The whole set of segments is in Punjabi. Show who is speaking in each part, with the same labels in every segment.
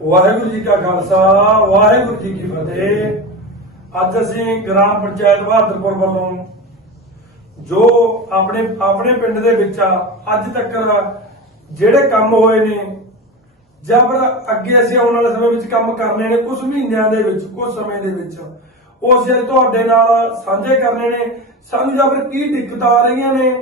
Speaker 1: ਵਾਹਿਗੁਰੂ ਜੀ ਕਾ ਖਾਲਸਾ, ਵਾਹਿਗੁਰੂ ਜੀ ਕੀ ਫਤਿਹ। ਅੱਜ ਅਸੀਂ ਗ੍ਰਾਮ ਪੰਚਾਇਤ ਬਹਾਦਰਪੁਰ ਵੱਲੋਂ ਜੋ ਆਪਣੇ ਆਪਣੇ ਪਿੰਡ ਦੇ ਵਿੱਚ ਅੱਜ ਤੱਕ ਜਿਹੜੇ ਕੰਮ ਹੋਏ ਨੇ, ਜਾਂ ਫਿਰ ਅੱਗੇ ਅਸੀਂ ਆਉਣ ਵਾਲੇ ਸਮੇਂ ਵਿੱਚ ਕੰਮ ਕਰਨੇ ਨੇ ਕੁਝ ਮਹੀਨਿਆਂ ਦੇ ਵਿੱਚ ਕੁਝ ਸਮੇਂ ਦੇ ਵਿੱਚ, ਉਹ ਅਸੀਂ ਤੁਹਾਡੇ ਨਾਲ ਸਾਂਝੇ ਕਰਨੇ ਨੇ। ਸਾਨੂੰ ਜਾਂ ਫਿਰ ਕੀ ਦਿੱਕਤਾਂ ਆ ਰਹੀਆਂ ਨੇ,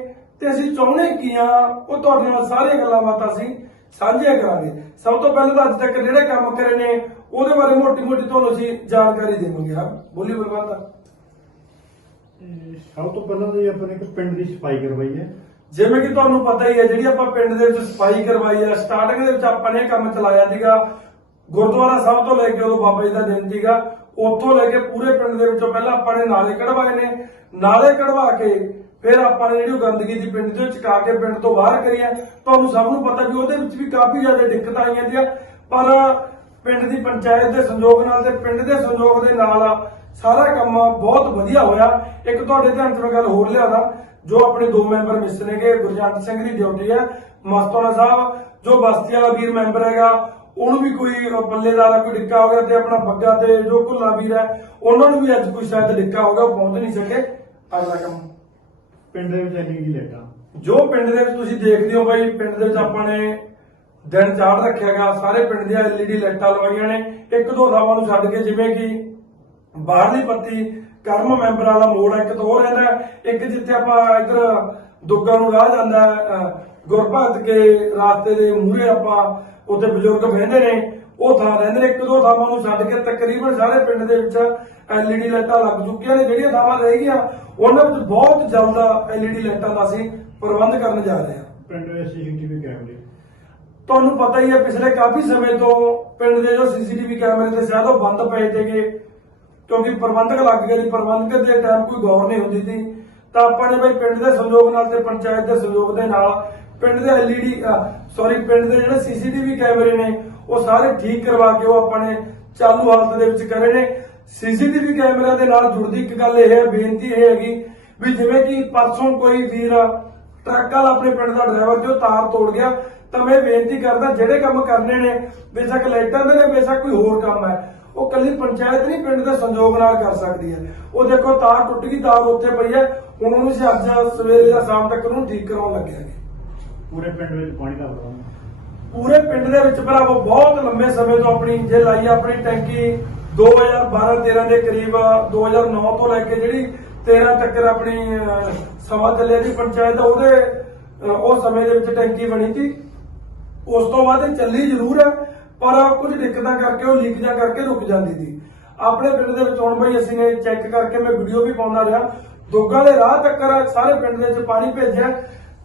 Speaker 1: ਤੇ ਅਸੀਂ ਚਾਹੁੰਦੇ ਕੀ ਆ, ਉਹ ਤੁਹਾਡੇ ਨਾਲ ਸਾਰੀਆਂ ਗੱਲਾਂ ਬਾਤਾਂ ਅਸੀਂ ਸਾਂਝੀਆਂ ਕਰਾਂਗੇ। ਸਭ ਤੋਂ ਪਹਿਲਾਂ ਤਾਂ ਅੱਜ ਤੱਕ ਜਿਹੜੇ ਕੰਮ ਕਰੇ ਨੇ ਉਹਦੇ ਬਾਰੇ ਮੋਟੀ ਮੋਟੀ ਤੁਹਾਨੂੰ ਅਸੀਂ ਜਾਣਕਾਰੀ ਦੇਵਾਂਗੇ। ਹਾਂ ਬੋਲੀ ਬਲਵੰਤ।
Speaker 2: ਸਭ ਤੋਂ ਪਹਿਲਾਂ ਤਾਂ ਜੀ ਆਪਾਂ ਨੇ ਇੱਕ ਪਿੰਡ ਦੀ ਸਫ਼ਾਈ ਕਰਵਾਈ ਹੈ।
Speaker 1: ਜਿਵੇਂ ਕਿ ਤੁਹਾਨੂੰ ਪਤਾ ਹੀ ਹੈ ਜਿਹੜੀ ਆਪਾਂ ਪਿੰਡ ਦੇ ਵਿੱਚ ਸਫ਼ਾਈ ਕਰਵਾਈ ਹੈ ਸਟਾਰਟਿੰਗ ਦੇ ਵਿੱਚ ਆਪਾਂ ਨੇ ਇਹ ਕੰਮ ਚਲਾਇਆ ਸੀਗਾ। ਗੁਰਦੁਆਰਾ ਸਾਹਿਬ ਤੋਂ ਲੈ ਕੇ ਉਦੋਂ ਬਾਬਾ ਜੀ ਦਾ ਦਿਨ ਸੀਗਾ। ਉੱਥੋਂ ਲੈ ਕੇ ਪੂਰੇ ਪਿੰਡ ਦੇ ਵਿੱਚੋਂ ਪਹਿਲਾਂ ਆਪਾਂ ਨੇ ਨਾਲੇ ਕਢਵਾਏ ਨੇ। ਨਾਲੇ ਕਢਵਾ ਕੇ ਫਿਰ ਆਪਾਂ ਨੇ ਜਿਹੜੀ ਉਹ ਗੰਦਗੀ ਦੀ ਪਿੰਡ ਦੇ ਚਕਾ ਕੇ ਪਿੰਡ ਤੋਂ ਬਾਹਰ ਕਰੀ ਹੈ। ਤੁਹਾਨੂੰ ਸਭ ਨੂੰ ਪਤਾ ਵੀ ਉਹਦੇ ਵਿੱਚ ਵੀ ਕਾਫੀ ਜ਼ਿਆਦਾ ਦਿੱਕਤਾਂ ਆਈਆਂ ਦੀਆਂ। ਪਰ ਪਿੰਡ ਦੀ ਪੰਚਾਇਤ ਦੇ ਸੰਯੋਗ ਨਾਲ ਤੇ ਪਿੰਡ ਦੇ ਸੰਯੋਗ ਦੇ ਨਾਲ ਸਾਰਾ ਕੰਮ ਬਹੁਤ ਵਧੀਆ ਹੋਇਆ। ਇੱਕ ਤੁਹਾਡੇ ਧਿਆਨ 'ਚ ਮੈਂ ਗੱਲ ਹੋਰ ਲਿਆਦਾ, ਜੋ ਆਪਣੇ ਦੋ ਮੈਂਬਰ ਮਿਸ ਨੇਗੇ, ਗੁਰਜੰਟ ਸਿੰਘ ਦੀ ਡਿਊਟੀ ਹੈ ਮਸਤੋਨਾ ਸਾਹਿਬ, ਜੋ ਬਸਤੀ ਵਾਲਾ ਵੀਰ ਮੈਂਬਰ ਹੈਗਾ, ਉਹਨੂੰ ਵੀ ਕੋਈ ਬੱਲੇਦਾਰਾ ਕੋਈ ਡਿੱਕਾ ਹੋ ਗਿਆ ਤੇ ਆਪਣਾ ਬੱਗਾ ਤੇ ਜੋ ਕੁੱਲਾ ਵੀਰ ਹੈ, ਉਹਨਾਂ ਨੂੰ ਵੀ ਅੱਜ ਕੋਈ ਸ਼ਾਇਦ ਡਿੱਕਾ ਹੋ ਗਿਆ, ਉਹ ਪਹੁੰਚ ਨਹੀਂ ਸਕੇ। ਅਗਲਾ ਕੰਮ
Speaker 2: ਪਿੰਡ ਦੇ ਵਿੱਚ ਐਲਈਡੀ ਲਾਈਟਾਂ
Speaker 1: ਜੋ ਪਿੰਡ ਦੇ ਵਿੱਚ ਤੁਸੀਂ ਦੇਖਦੇ ਹੋ ਬਾਈ ਪਿੰਡ ਦੇ ਵਿੱਚ ਆਪਾਂ ਨੇ ਦਿਨ ਚਾੜ ਰੱਖਿਆਗਾ ਸਾਰੇ ਪਿੰਡ ਦੀਆਂ ਐਲਈਡੀ ਲਾਈਟਾਂ ਲਵਾਈਆਂ ਨੇ। ਇੱਕ ਦੋ ਥਾਵਾਂ ਨੂੰ ਛੱਡ ਕੇ ਜਿਵੇਂ ਕਿ ਬਾਹਰਲੀ ਪੱਤੀ ਕਰਮ ਮੈਂਬਰਾਂ ਦਾ ਮੋੜ ਹੈ, ਇੱਕ ਤੋਂ ਰਹਿੰਦਾ ਇੱਕ ਜਿੱਥੇ ਆਪਾਂ ਇੱਧਰ ਦੁੱਗਾ ਨੂੰ ਰਾਹ ਜਾਂਦਾ ਹੈ, ਗੁਰਭਗਤ ਕੇ ਰਾਸਤੇ ਦੇ ਮੂਹਰੇ ਆਪਾਂ ਉੱਥੇ ਬਜ਼ੁਰਗ ਬਹਿੰਦੇ ਨੇ। ਉਹ ਥਾਂ ਰਹਿੰਦੇ ਨੇ ਇੱਕ ਦੋ ਥਾਵਾਂ ਨੂੰ ਛੱਡ ਕੇ ਤਕਰੀਬਨ ਸਾਰੇ ਪਿੰਡ ਦੇ ਵਿੱਚ ਐਲਈਡੀ ਲਾਈਟਾਂ ਲੱਗ ਚੁੱਕੀਆਂ ਨੇ ਜਿਹੜੀਆਂ ਥਾਵਾਂ ਰਹਿ ਗਈਆਂ ਉਹਨਾਂ ਵਿੱਚ ਬਹੁਤ ਜਲਦ ਐਲਈਡੀ ਲਾਈਟਾਂ ਦਾ ਅਸੀਂ ਪ੍ਰਬੰਧ ਕਰਨ ਜਾ ਰਹੇ ਹਾਂ।
Speaker 2: ਪਿੰਡ ਵਿੱਚ ਸੀਸੀਟੀਵੀ ਕੈਮਰੇ।
Speaker 1: ਤੁਹਾਨੂੰ ਪਤਾ ਹੀ ਹੈ ਪਿਛਲੇ ਕਾਫੀ ਸਮੇਂ ਤੋਂ ਪਿੰਡ ਦੇ ਜੋ ਸੀਸੀਟੀਵੀ ਕੈਮਰੇ ਤੇ ਸ਼ਾਇਦ ਉਹ ਬੰਦ ਪਏ ਤੇਗੇ ਕਿਉਂਕਿ ਪ੍ਰਬੰਧਕ ਲੱਗ ਗਏ ਸੀ ਪ੍ਰਬੰਧਕ ਦੇ ਟਾਈਮ ਕੋਈ ਗੌਰ ਨਹੀਂ ਹੁੰਦੀ ਸੀ। ਤਾਂ ਆਪਾਂ ਨੇ ਬਈ ਪਿੰਡ ਦੇ ਸੰਯੋਗ ਨਾਲ ਤੇ ਪੰਚਾਇਤ ਦੇ ਸੰਯੋਗ ਦੇ ਨਾਲ ਪਿੰਡ ਦੇ ਐਲਈਡੀ ਸੌਰੀ ਪਿੰਡ ਦੇ ਜਿਹੜੇ ਸੀਸੀਟੀਵੀ ਕੈਮਰੇ ਨੇ ਉਹ ਸਾਰੇ ਠੀਕ ਕਰਵਾ ਕੇ ਉਹ ਆਪਾਂ ਚਾਲੂ ਹਾਲਤ ਦੇ ਵਿੱਚ ਕਰੇ ਨੇ। ਸੀਸੀਟੀਵੀ ਕੈਮਰਿਆਂ ਦੇ ਨਾਲ ਜੁੜਦੀ ਇੱਕ ਗੱਲ ਇਹ ਹੈ, ਬੇਨਤੀ ਇਹ ਹੈਗੀ ਵੀ ਜਿਵੇਂ ਕਿ ਪਰਸੋਂ ਕੋਈ ਵੀਰ ਟਰੱਕ ਵਾਲਾ ਆਪਣੇ ਪਿੰਡ ਦਾ ਡਰਾਈਵਰ ਜੋ ਤਾਰ ਤੋੜ ਗਿਆ, ਤਾਂ ਮੈਂ ਬੇਨਤੀ ਕਰਦਾ ਜਿਹੜੇ ਕੰਮ ਕਰਨੇ ਨੇ, ਬੇਸ਼ੱਕ ਲਾਈਟਾਂ ਦੇ ਨੇ, ਬੇਸ਼ੱਕ ਕੋਈ ਹੋਰ ਕੰਮ ਹੈ, ਉਹ ਕੱਲੀ ਪੰਚਾਇਤ ਨਹੀਂ, ਪਿੰਡ ਦੇ ਸੰਯੋਗ ਨਾਲ ਕਰ ਸਕਦੀ ਹੈ। ਉਹ ਦੇਖੋ ਤਾਰ ਟੁੱਟ ਗਈ, ਤਾਰ ਉੱਥੇ ਪਈ ਹੈ, ਹੁਣ ਉਹਨੂੰ ਅੱਜ ਸਵੇਰੇ ਜਾਂ ਸ਼ਾਮ ਤੱਕ ਉਹਨੂੰ ਠੀਕ ਕਰਾਉਣ ਲੱਗੇ
Speaker 2: ਪੂਰੇ ਪਿੰਡ ਵਿੱਚ ਪਾਣੀ ਦਾ ਪ੍ਰਬੰਧ
Speaker 1: ਪੂਰੇ ਪਿੰਡ ਦੇ ਵਿੱਚ ਭਰਾਵੋ ਬਹੁਤ ਲੰਬੇ ਸਮੇਂ ਤੋਂ ਆਪਣੀ ਜੇ ਲਾਈ ਆਪਣੀ ਟੈਂਕੀ 2012-13 ਦੇ ਕਰੀਬ 2009 ਤੋਂ ਲੈ ਕੇ ਜਿਹੜੀ 13 ਤੱਕ ਆਪਣੀ ਅਹ, ਚੱਲਿਆ ਦੀ ਪੰਚਾਇਤ ਉਹਦੇ ਉਹ ਸਮੇਂ ਦੇ ਵਿੱਚ ਟੈਂਕੀ ਬਣੀ ਸੀ। ਉਸ ਤੋਂ ਬਾਅਦ ਚੱਲੀ ਜ਼ਰੂਰ ਹੈ ਪਰ ਕੁਝ ਦਿੱਕਤਾਂ ਕਰਕੇ ਉਹ ਲੀਕ ਜਾਂ ਕਰਕੇ ਰੁਕ ਜਾਂਦੀ ਸੀ। ਆਪਣੇ ਪਿੰਡ ਦੇ ਵਿੱਚ ਹੁਣ ਬਈ ਅਸੀਂ ਨੇ ਚੈੱਕ ਕਰਕੇ ਮੈਂ ਵੀਡੀਓ ਵੀ ਪਾਉਂਦਾ ਰਿਹਾ। ਦੋਗਾ ਦੇ ਰਾਹ ਤੱਕ ਸਾਰੇ ਪਿੰਡ ਦੇ ਵਿੱਚ ਪਾਣੀ ਭੇਜਿਆ।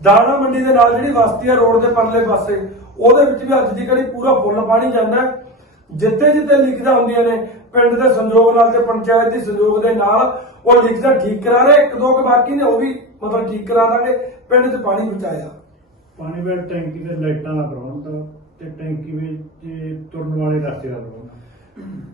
Speaker 1: ਦਾਣਾ ਮੰਡੀ ਦੇ ਨਾਲ ਜਿਹੜੀ ਵਸਤੀ ਆ ਰੋਡ ਦੇ ਪਰਲੇ ਪਾਸੇ ਉਹਦੇ ਵਿੱਚ ਵੀ ਅੱਜ ਦੀ ਘੜੀ ਪੂਰਾ ਫੁੱਲ ਪਾਣੀ ਜਾਂਦਾ। ਜਿੱਥੇ ਜਿੱਥੇ ਲੀਕਦਾ ਹੁੰਦੀਆਂ ਨੇ ਪਿੰਡ ਦੇ ਸੰਯੋਗ ਨਾਲ ਤੇ ਪੰਚਾਇਤ ਦੇ ਸੰਯੋਗ ਦੇ ਨਾਲ ਉਹ ਲੀਕਦਾ ਠੀਕ ਕਰਾ ਰਹੇ ਇੱਕ ਦੋ ਕੁ ਬਾਕੀ ਨੇ ਉਹ ਵੀ ਮਤਲਬ ਠੀਕ ਕਰਾ ਦਾਂਗੇ। ਪਿੰਡ 'ਚ ਪਾਣੀ ਬਚਾਇਆ।
Speaker 2: ਪਾਣੀ ਵਿੱਚ ਟੈਂਕੀ ਦੇ ਲਾਈਟਾਂ ਦਾ ਪ੍ਰਬੰਧ ਤੇ ਟੈਂਕੀ ਵਿੱਚ ਤੁਰਨ ਵਾਲੇ ਰਸਤੇ ਦਾ ਪ੍ਰਬੰਧ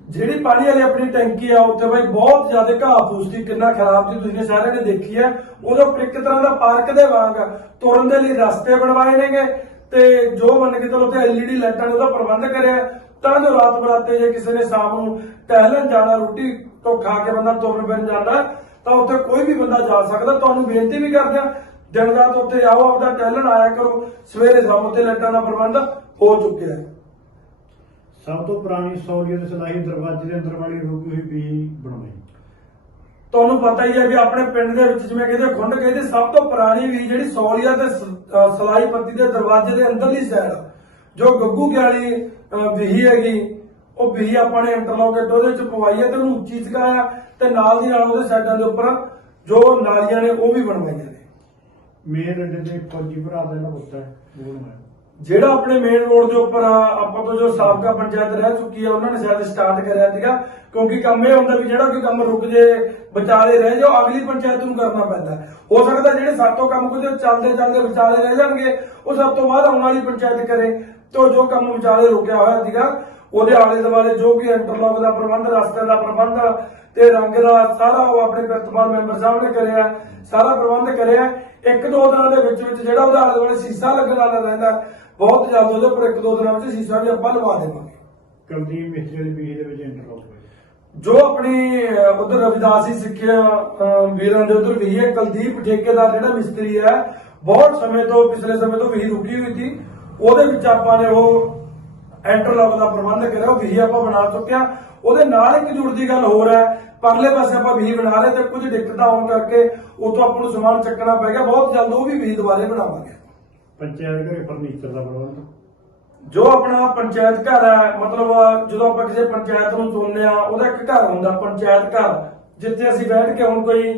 Speaker 1: ਜਿਹੜੀ ਪਾਣੀ ਵਾਲੀ ਆਪਣੀ ਟੈਂਕੀ ਆ ਉੱਥੇ ਬਾਈ ਬਹੁਤ ਜ਼ਿਆਦਾ ਘਾਹ ਫੂਸ ਦੀ ਕਿੰਨਾ ਖਰਾਬ ਸੀ ਤੁਸੀਂ ਸਾਰਿਆਂ ਨੇ ਦੇਖੀ ਹੈ। ਉਹਦੇ ਉੱਪਰ ਇੱਕ ਤਰ੍ਹਾਂ ਦਾ ਪਾਰਕ ਦੇ ਵਾਂਗ ਤੁਰਨ ਦੇ ਲਈ ਰਸਤੇ ਬਣਵਾਏ ਨੇਗੇ। ਤੇ ਜੋ ਮੰਨ ਕੇ ਚਲੋ ਉੱਥੇ ਐਲਈਡੀ ਲਾਈਟਾਂ ਦਾ ਉਹਦਾ ਪ੍ਰਬੰਧ ਕਰਿਆ, ਤਾਂ ਜੋ ਰਾਤ ਬਰਾਤੇ ਜੇ ਕਿਸੇ ਨੇ ਸ਼ਾਮ ਨੂੰ ਟਹਿਲਣ ਜਾਣਾ, ਰੋਟੀ ਤੋਂ ਖਾ ਕੇ ਬੰਦਾ ਤੁਰਨ ਫਿਰਨ ਜਾਂਦਾ, ਤਾਂ ਉੱਥੇ ਕੋਈ ਵੀ ਬੰਦਾ ਜਾ ਸਕਦਾ। ਤੁਹਾਨੂੰ ਬੇਨਤੀ ਵੀ ਕਰਦੇ ਆ ਦਿਨ ਰਾਤ ਉੱਥੇ ਆਓ, ਆਪਦਾ ਟਹਿਲਣ ਆਇਆ ਕਰੋ। ਸਵੇਰੇ ਸ਼ਾਮ ਉੱਥੇ ਲਾਈਟਾਂ ਦਾ ਪ੍ਰਬੰਧ ਹੋ ਚੁੱਕਿਆ ਹੈ।
Speaker 2: ਸਭ ਤੋਂ ਪੁਰਾਣੀ ਸਹੂਲੀਅਤ ਸਲਾਹੀ ਦਰਵਾਜ਼ੇ ਦੇ ਅੰਦਰ ਵਾਲੀ ਰੁਕੀ ਹੋਈ ਵੀ ਬਣਵਾਈ
Speaker 1: ਤੁਹਾਨੂੰ ਪਤਾ ਹੀ ਹੈ ਵੀ ਆਪਣੇ ਪਿੰਡ ਦੇ ਵਿੱਚ ਜਿਵੇਂ ਕਹਿੰਦੇ ਖੁੰਡ ਕਹਿੰਦੇ ਸਭ ਤੋਂ ਪੁਰਾਣੀ ਵੀ ਜਿਹੜੀ ਸੌਲੀਆ ਤੇ ਸਲਾਈ ਪੱਤੀ ਦੇ ਦਰਵਾਜ਼ੇ ਦੇ ਅੰਦਰਲੀ ਸਾਈਡ ਜੋ ਗੱਗੂ ਗਿਆਲੀ ਵਿਹੀ ਹੈਗੀ, ਉਹ ਵਿਹੀ ਆਪਾਂ ਨੇ ਇੰਟਰਲੋਕੇਟ ਉਹਦੇ ਵਿੱਚ ਪਵਾਈ ਹੈ ਤੇ ਉਹਨੂੰ ਉੱਚੀ ਚਕਾਇਆ ਤੇ ਨਾਲ ਦੀ ਨਾਲ ਉਹਦੇ ਸਾਈਡਾਂ ਦੇ ਉੱਪਰ ਜੋ ਨਾਲੀਆਂ ਨੇ ਉਹ ਵੀ ਬਣਵਾਈਆਂ ਨੇ।
Speaker 2: ਮੇਨ ਅੱਡੇ ਤੇ ਫੌਜੀ ਭਰਾ ਦਾ ਜਿਹੜਾ ਪੁੱਤ ਹੈ, ਉਹ ਬਣਵਾਇਆ।
Speaker 1: ਜਿਹੜਾ ਆਪਣੇ ਮੇਨ ਰੋਡ ਦੇ ਉੱਪਰ ਆਪਾਂ ਤੋਂ ਜੋ ਸਾਬਕਾ ਪੰਚਾਇਤ ਰਹਿ ਚੁੱਕੀ ਆ, ਉਹਨਾਂ ਨੇ ਸ਼ਾਇਦ ਸਟਾਰਟ ਕਰਿਆ ਸੀਗਾ। ਕਿਉਂਕਿ ਕੰਮ ਇਹ ਹੁੰਦਾ ਵੀ ਜਿਹੜਾ ਕੋਈ ਕੰਮ ਰੁਕ ਜੇ, ਵਿਚਾਲੇ ਰਹਿ ਜਾਓ, ਅਗਲੀ ਪੰਚਾਇਤ ਨੂੰ ਕਰਨਾ ਪੈਂਦਾ ਹੋ। ਸਕਦਾ ਜਿਹੜੇ ਸਾਤੋਂ ਕੰਮ ਕੁਝ ਚੱਲਦੇ ਚੱਲਦੇ ਵਿਚਾਲੇ ਰਹਿ ਜਾਣਗੇ, ਉਹ ਸਭ ਤੋਂ ਬਾਅਦ ਆਉਣ ਵਾਲੀ ਪੰਚਾਇਤ ਕਰੇ। ਤੇ ਜੋ ਕੰਮ ਵਿਚਾਲੇ ਰੁਕਿਆ ਹੋਇਆ ਸੀਗਾ, ਉਹਦੇ ਆਲੇ ਦੁਆਲੇ ਜੋ ਵੀ ਇੰਟਰਲੌਕ ਦਾ ਪ੍ਰਬੰਧ, ਰਸਤੇ ਦਾ ਪ੍ਰਬੰਧ ਤੇ ਰੰਗ ਦਾ ਸਾਰਾ ਉਹ ਆਪਣੇ ਪ੍ਰਤਪਾਲ ਮੈਂਬਰ ਸਾਹਿਬ ਨੇ ਕਰਿਆ। ਸਾਰਾ ਪ੍ਰਬੰਧ ਕਰਿਆ। ਇੱਕ ਦੋ ਦਿਨਾਂ ਦੇ ਵਿੱਚ ਵਿੱਚ ਜਿਹੜਾ ਉਹਦੇ ਆਲੇ ਦੁਆਲੇ ਸੀਸਾ ਲੱਗਣ ਵਾਲਾ ਰਹਿੰਦਾ ਬਹੁਤ ਜਲਦ ਉਹਦੇ ਉੱਪਰ ਇੱਕ ਦੋ ਦਿਨਾਂ ਵਿੱਚ ਸੀਸਾ ਵੀ ਆਪਾਂ ਲਵਾ ਦੇਵਾਂਗੇ।
Speaker 2: ਕੁਲਦੀਪ ਮਿਸਤਰੀ ਦੇ ਪੀਜੀ ਦੇ ਵਿੱਚ ਇੰਟਰਲੋਕ
Speaker 1: ਜੋ ਆਪਣੀ ਉਧਰ ਰਵਿਦਾਸੀ ਸਿੱਖਿਆ ਅਹ, ਵੀਰਾਂ ਦੇ ਉਧਰ ਵੀ ਹੈ। ਕੁਲਦੀਪ ਠੇਕੇਦਾਰ ਜਿਹੜਾ ਮਿਸਤਰੀ ਹੈ ਬਹੁਤ ਸਮੇਂ ਤੋਂ ਪਿਛਲੇ ਸਮੇਂ ਤੋਂ ਵੀ ਰੁਕੀ ਹੋਈ ਸੀ। ਉਹਦੇ ਵਿੱਚ ਆਪਾਂ ਨੇ ਉਹ ਇੰਟਰਲੌਕ ਦਾ ਪ੍ਰਬੰਧ ਕਰਿਆ ਉਹ ਵੀ ਆਪਾਂ ਬਣਾ ਚੁੱਕਿਆ। ਉਹਦੇ ਨਾਲ ਇੱਕ ਜੁੜਦੀ ਗੱਲ ਹੋਰ ਹੈ ਪਰਲੇ ਪਾਸੇ ਆਪਾਂ ਵੀ ਬਣਾ ਰਹੇ ਤੇ ਕੁਝ ਦਿੱਕਤਾਂ ਆਉਣ ਕਰਕੇ ਉਤੋਂ ਆਪਾਂ ਨੂੰ ਸਮਾਨ ਚੱਕਣਾ ਪੈ ਗਿਆ। ਬਹੁਤ ਜਲਦ ਉਹ ਵੀ ਵੀ ਦੁਬਾਰੇ ਬਣਾਵਾਂਗੇ।
Speaker 2: ਪੰਚਾਇਤ ਘਰੇ ਫਰਨੀਚਰ ਦਾ ਪ੍ਰਬੰਧ
Speaker 1: ਜੋ ਆਪਣਾ ਪੰਚਾਇਤ ਘਰ ਹੈ ਮਤਲਬ ਜਦੋਂ ਆਪਾਂ ਕਿਸੇ ਪੰਚਾਇਤ ਨੂੰ ਚੁਣਦੇ ਆ ਉਹਦਾ ਇੱਕ ਘਰ ਹੁੰਦਾ ਪੰਚਾਇਤ ਘਰ ਜਿੱਥੇ ਅਸੀਂ ਬੈਠ ਕੇ ਹੁਣ ਕੋਈ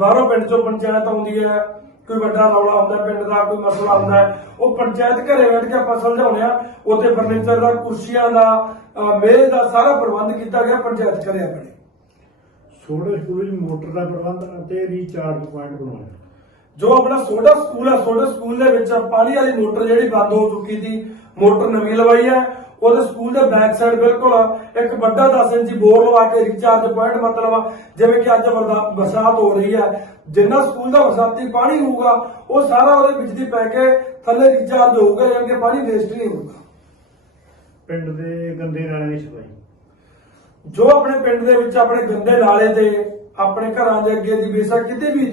Speaker 1: ਬਾਹਰੋਂ ਪਿੰਡ ਚੋਂ ਪੰਚਾਇਤ ਆਉਂਦੀ ਹੈ ਕੋਈ ਵੱਡਾ ਰੌਲਾ ਹੁੰਦਾ ਪਿੰਡ ਦਾ ਕੋਈ ਮਸਲਾ ਹੁੰਦਾ ਉਹ ਪੰਚਾਇਤ ਘਰੇ ਬੈਠ ਕੇ ਆਪਾਂ ਸੁਲਝਾਉਂਦੇ ਆ ਉੱਥੇ ਫਰਨੀਚਰ ਦਾ ਕੁਰਸੀਆਂ ਦਾ ਮੇਜ਼ ਦਾ ਸਾਰਾ ਪ੍ਰਬੰਧ ਕੀਤਾ ਗਿਆ ਪੰਚਾਇਤ ਘਰੇ ਆਪਣੇ।
Speaker 2: ਛੋਟੇ ਸਕੂਲ ਵਿੱਚ ਮੋਟਰ ਦਾ ਪ੍ਰਬੰਧ ਅਤੇ ਰੀਚਾਰਜ ਪੁਆਇੰਟ ਬਣਾਇਆ
Speaker 1: ਜੋ ਆਪਣਾ ਸੋਡਾ ਸਕੂਲ ਹੈ ਸੋਡਾ ਸਕੂਲ ਦੇ ਵਿੱਚ ਪਾਣੀ ਵਾਲੀ ਮੋਟਰ ਜਿਹੜੀ ਬੰਦ ਹੋ ਚੁੱਕੀ ਸੀ ਮੋਟਰ ਨਵੀਂ ਲਵਾਈ ਹੈ। ਉਹਦੇ ਸਕੂਲ ਦੇ ਬੈਕ ਸਾਈਡ ਬਿਲਕੁਲ ਇੱਕ ਵੱਡਾ 10 ਇੰਚੀ ਬੋਰ ਲਵਾ ਕੇ ਰਿਚਾਰਜ ਪੁਆਇੰਟ ਮਤਲਬ ਜਿਵੇਂ ਕਿ ਅੱਜ ਬਰਸਾਤ ਹੋ ਰਹੀ ਹੈ। ਜਿੰਨਾ ਸਕੂਲ ਦਾ ਬਰਸਾਤੀ ਪਾਣੀ ਹੋਊਗਾ ਉਹ ਸਾਰਾ ਉਹਦੇ ਵਿੱਚ ਦੀ ਪੈ ਕੇ ਥੱਲੇ ਰਿਚਾਰਜ ਹੋਊਗਾ ਯਾਨੀ ਕਿ ਪਾਣੀ ਵੇਸਟ ਨਹੀਂ ਹੋਊਗਾ।
Speaker 2: ਪਿੰਡ ਦੇ ਗੰਦੇ ਨਾਲੇ ਦੀ ਸਫ਼ਾਈ।
Speaker 1: ਜੋ ਆਪਣੇ ਪਿੰਡ ਦੇ ਵਿੱਚ ਆਪਣੇ ਗੰਦੇ ਨਾਲੇ ਤੇ ਆਪਣੇ ਘਰਾਂ ਦੇ ਅੱਗੇ ਦੀ ਬੇਸ਼ੱਕ ਕਿਤੇ ਵੀ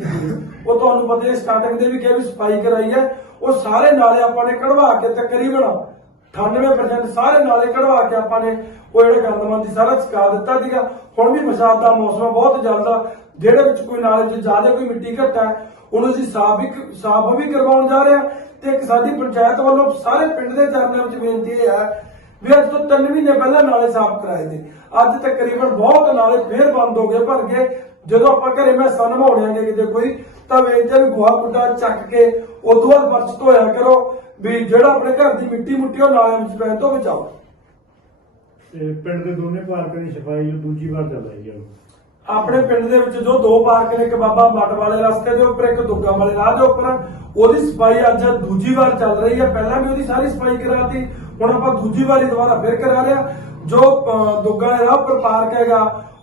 Speaker 1: ਉਹ ਤੁਹਾਨੂੰ ਪਤਾ ਹੈ ਸਟਾਰਟਿੰਗ ਦੇ ਵੀ ਕਿਹਾ ਵੀ ਸਫ਼ਾਈ ਕਰਾਈ ਹੈ। ਉਹ ਸਾਰੇ ਨਾਲੇ ਆਪਾਂ ਨੇ ਕਢਵਾ ਕੇ ਤਕਰੀਬਨ 98% ਸਾਰੇ ਨਾਲੇ ਕਢਵਾ ਕੇ ਆਪਾਂ ਨੇ ਉਹ ਜਿਹੜੇ ਗੰਦਮੰਦ ਸੀ, ਸਾਰਾ ਚੁਕਾ ਦਿੱਤਾ ਸੀਗਾ। ਹੁਣ ਵੀ ਬਰਸਾਤ ਦਾ ਮੌਸਮ ਬਹੁਤ ਜ਼ਿਆਦਾ, ਜਿਹੜੇ ਵਿੱਚ ਕੋਈ ਨਾਲੇ 'ਚ ਜ਼ਿਆਦਾ ਕੋਈ ਮਿੱਟੀ ਘੱਟ ਉਹਨੂੰ ਅਸੀਂ ਸਾਫ਼ ਵੀ ਸਾਫ਼ ਵੀ ਕਰਵਾਉਣ ਜਾ ਰਹੇ ਹਾਂ। ਤੇ ਇੱਕ ਸਾਡੀ ਪੰਚਾਇਤ ਵੱਲੋਂ ਸਾਰੇ ਪਿੰਡ ਦੇ ਚਰਨਾਂ ਵਿੱਚ ਬੇਨਤੀ ਇਹ ਹੈ ਵੀ ਅੱਜ ਤੋਂ 3 ਮਹੀਨੇ ਪਹਿਲਾਂ ਨਾਲੇ ਸਾਫ਼ ਕਰਾਏ ਨੇ ਅੱਜ ਤਕਰੀਬਨ ਬਹੁਤ ਨਾਲੇ ਫੇਰ ਬੰਦ ਹੋ ਗਏ, ਭਰ ਕੇ ਜਦੋਂ ਆਪਾਂ ਘਰੇ ਮੈਂ ਸਨ ਆਂਗੇ ਕਿਤੇ ਕੋਈ ਤਾਂ ਵੇਚਦੇ ਵੀ ਗੋਹਾ ਕੁੱਟਾ ਚੱਕ ਕੇ ਉਦੋਂ ਬਾਅਦ ਬਰਸ ਧੋਇਆ ਕਰੋ ਵੀ ਜਿਹੜਾ ਆਪਣੇ ਘਰ ਦੀ ਮਿੱਟੀ ਮੁੱਟੀ ਉਹ ਨਾਲਿਆਂ ਵਿੱਚ ਪੈਣ ਤੋਂ ਬਚਾਓ
Speaker 2: ਤੇ ਪਿੰਡ ਦੇ ਦੋਨੇ ਪਾਰਕਾਂ ਦੀ ਸਫ਼ਾਈ ਜੋ ਦੂਜੀ ਵਾਰ ਚੱਲ ਰਹੀ ਹੈ
Speaker 1: ਆਪਣੇ ਪਿੰਡ ਦੇ ਵਿੱਚ ਜੋ ਦੋ ਪਾਰਕ ਨੇ ਇੱਕ ਬਾਬਾ ਮੱਟ ਵਾਲੇ ਰਸਤੇ ਦੇ ਉੱਪਰ ਇੱਕ ਦੁੱਗਾ ਵਾਲੇ ਰਾਹ ਦੇ ਉੱਪਰ ਉਹਦੀ ਸਫ਼ਾਈ ਅੱਜ ਦੂਜੀ ਵਾਰ ਚੱਲ ਰਹੀ ਹੈ ਪਹਿਲਾਂ ਵੀ ਉਹਦੀ ਸਾਰੀ ਸਫ਼ਾਈ ਕਰਾਤੀ ਹੁਣ ਆਪਾਂ ਦੂਜੀ ਵਾਰੀ ਦੁਬਾਰਾ ਫਿਰ ਕਰਾ ਲਿਆ। ਜੋ ਦੁੱਗਾ ਵਾਲੇ ਰਾਹ ਉੱਪਰ ਪਾਰਕ ਹੈਗਾ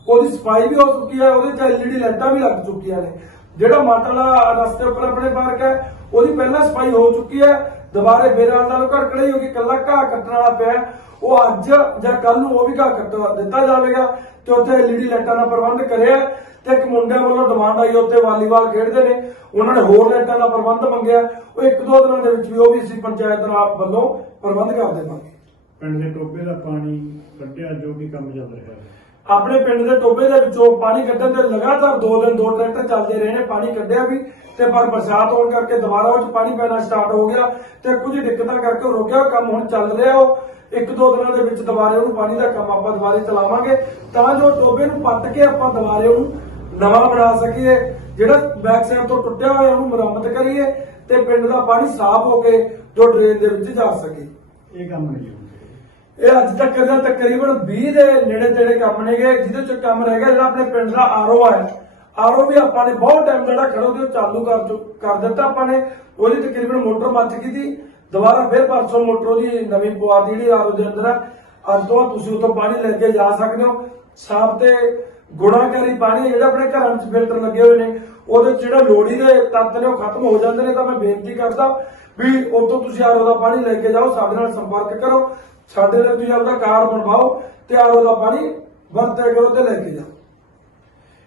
Speaker 1: ਉਹਦੀ ਸਫ਼ਾਈ ਵੀ ਹੋ ਚੁੱਕੀ ਹੈ ਉਹਦੇ ਚ ਐਲਈਡੀ ਲਾਈਟਾਂ ਵੀ ਲੱਗ ਚੁੱਕੀਆਂ ਨੇ। ਜਿਹੜਾ ਮੱਟ ਰਸਤੇ ਉੱਪਰ ਆਪਣੇ ਪਾਰਕ ਹੈ, ਉਹਦੀ ਪਹਿਲਾਂ ਸਫ਼ਾਈ ਹੋ ਚੁੱਕੀ ਹੈ। ਦੁਬਾਰੇ ਫੇਰ ਨਾਲ ਘੜਕੜੇ ਹੀ ਹੋ ਗਈ ਕੱਲਾ ਘਾਹ ਕੱਟਣ ਵਾਲਾ ਪਿਆ ਉਹ ਅੱਜ ਜਾਂ ਕੱਲ ਨੂੰ ਉਹ ਵੀ ਘਾਹ ਕੱਟ ਦਿੱਤਾ ਜਾਵੇਗਾ ਤੇ ਉੱਥੇ ਐਲਈਡੀ ਲਾਈਟਾਂ ਦਾ ਪ੍ਰਬੰਧ ਕਰਿਆ ਤੇ ਇੱਕ ਮੁੰਡਿਆਂ ਵੱਲੋਂ ਡਿਮਾਂਡ ਆਈ ਉੱਥੇ ਵਾਲੀਬਾਲ ਖੇਡਦੇ ਨੇ। ਉਹਨਾਂ ਨੇ ਹੋਰ ਲਾਈਟਾਂ ਦਾ ਪ੍ਰਬੰਧ ਮੰਗਿਆ। ਉਹ ਇੱਕ ਦੋ ਦਿਨਾਂ ਦੇ ਵਿੱਚ ਵੀ ਉਹ ਵੀ ਅਸੀਂ ਪੰਚਾਇਤ ਨਾਲ ਵੱਲੋਂ ਪ੍ਰਬੰਧ ਕਰ ਦੇਵਾਂਗੇ।
Speaker 2: ਪਿੰਡ ਦੇ ਟੋਬੇ ਦਾ ਪਾਣੀ ਕੱਢਿਆ, ਜੋ ਕਿ ਕੰਮ ਚੱਲ ਰਿਹਾ ਹੈ।
Speaker 1: ਆਪਣੇ ਪਿੰਡ ਦੇ ਟੋਬੇ ਦੇ ਵਿੱਚੋਂ ਪਾਣੀ ਕੱਢਣ ਦੇ ਲਗਾਤਾਰ 2 ਦਿਨ ਦੋ ਟਰੈਕਟਰ ਚੱਲਦੇ ਰਹੇ ਨੇ, ਪਾਣੀ ਕੱਢਿਆ ਵੀ ਤੇ ਪਰ ਬਰਸਾਤ ਹੋਣ ਕਰਕੇ ਦੁਬਾਰਾ ਉਹ 'ਚ ਪਾਣੀ ਪੈਣਾ ਸਟਾਰਟ ਹੋ ਗਿਆ ਤੇ ਕੁਝ ਦਿੱਕਤਾਂ ਕਰਕੇ ਉਹ ਰੁਕਿਆ, ਕੰਮ ਹੁਣ ਚੱਲ ਰਿਹਾ ਉਹ। ਇੱਕ ਦੋ ਦਿਨਾਂ ਦੇ ਵਿੱਚ ਦੁਬਾਰੇ ਉਹਨੂੰ ਪਾਣੀ ਦਾ ਕੰਮ ਆਪਾਂ ਦੁਬਾਰੇ ਚਲਾਵਾਂਗੇ। ਤਾਂ ਜੋ ਟੋਬੇ ਨੂੰ ਪੱਟ ਕੇ ਆਪਾਂ ਦੁਬਾਰੇ ਉਹਨੂੰ ਨਵਾਂ ਬਣਾ ਸਕੀਏ, ਜਿਹੜਾ ਬੈਕ ਸਾਈਡ ਤੋਂ ਟੁੱਟਿਆ ਹੋਇਆ ਉਹਨੂੰ ਮੁਰੰਮਤ ਕਰੀਏ ਤੇ ਪਿੰਡ ਦਾ ਪਾਣੀ ਸਾਫ਼ ਹੋ ਕੇ ਜੋ ਡਰੇਨ ਦੇ ਵਿੱਚ ਜਾ ਸਕੇ।
Speaker 2: ਇਹ ਕੰਮ ਨਹੀਂ
Speaker 1: ਇਹ ਅੱਜ ਤੱਕ ਦਾ ਤਕਰੀਬਨ 20 ਦੇ ਨੇੜੇ ਤੇੜੇ ਕੰਮ ਨੇਗੇ ਜਿਹਦੇ ਚ ਕੰਮ ਰਹਿ ਗਿਆ ਜਿਹੜਾ ਆਪਣੇ ਪਿੰਡ ਦਾ ਆਰਓ ਹੈ ਆਰਓ ਵੀ ਆਪਾਂ ਨੇ ਬਹੁਤ ਟਾਈਮ ਜਿਹੜਾ ਖੜੋ ਉਹ ਚਾਲੂ ਕਰ ਕਰ ਦਿੱਤਾ ਆਪਾਂ ਨੇ। ਉਹਦੀ ਤਕਰੀਬਨ ਮੋਟਰ ਮੱਚ ਗਈ ਸੀ। ਦੁਬਾਰਾ ਫਿਰ ਪਰਸੋਂ ਮੋਟਰ ਉਹਦੀ ਨਵੀਂ ਪਵਾ ਦਿੱਤੀ ਜਿਹੜੀ ਆਰਓ ਦੇ ਅੰਦਰ ਹੈ ਅੱਜ ਤੋਂ ਤੁਸੀਂ ਉੱਥੋਂ ਪਾਣੀ ਲੈ ਕੇ ਜਾ ਸਕਦੇ ਹੋ। ਸਾਫ਼ ਤੇ ਗੁਣਾਕਾਰੀ ਪਾਣੀ ਹੈ ਜਿਹੜਾ ਆਪਣੇ ਘਰਾਂ ਵਿੱਚ ਫਿਲਟਰ ਲੱਗੇ ਹੋਏ ਨੇ। ਉਹਦੇ 'ਚ ਜਿਹੜਾ ਲੋੜੀ ਦੇ ਤੱਤ ਨੇ ਉਹ ਖਤਮ ਹੋ ਜਾਂਦੇ ਨੇ, ਤਾਂ ਮੈਂ ਬੇਨਤੀ ਕਰਦਾ ਵੀ ਉਤੋਂ ਤੁਸੀਂ ਆਰਓ ਦਾ ਪਾਣੀ ਲੈ ਕੇ ਜਾਓ, ਸਾਡੇ ਨਾਲ ਸੰਪਰਕ ਕਰੋ। ਸਾਡੇ ਲਈ ਤੁਸੀਂ ਆਪਦਾ ਕਾਰਡ ਬਣਵਾਓ ਤੇ ਆਰਓ ਦਾ ਪਾਣੀ ਵਰਤਿਆ ਕਰੋ ਤੇ ਲੈ ਕੇ ਜਾਓ।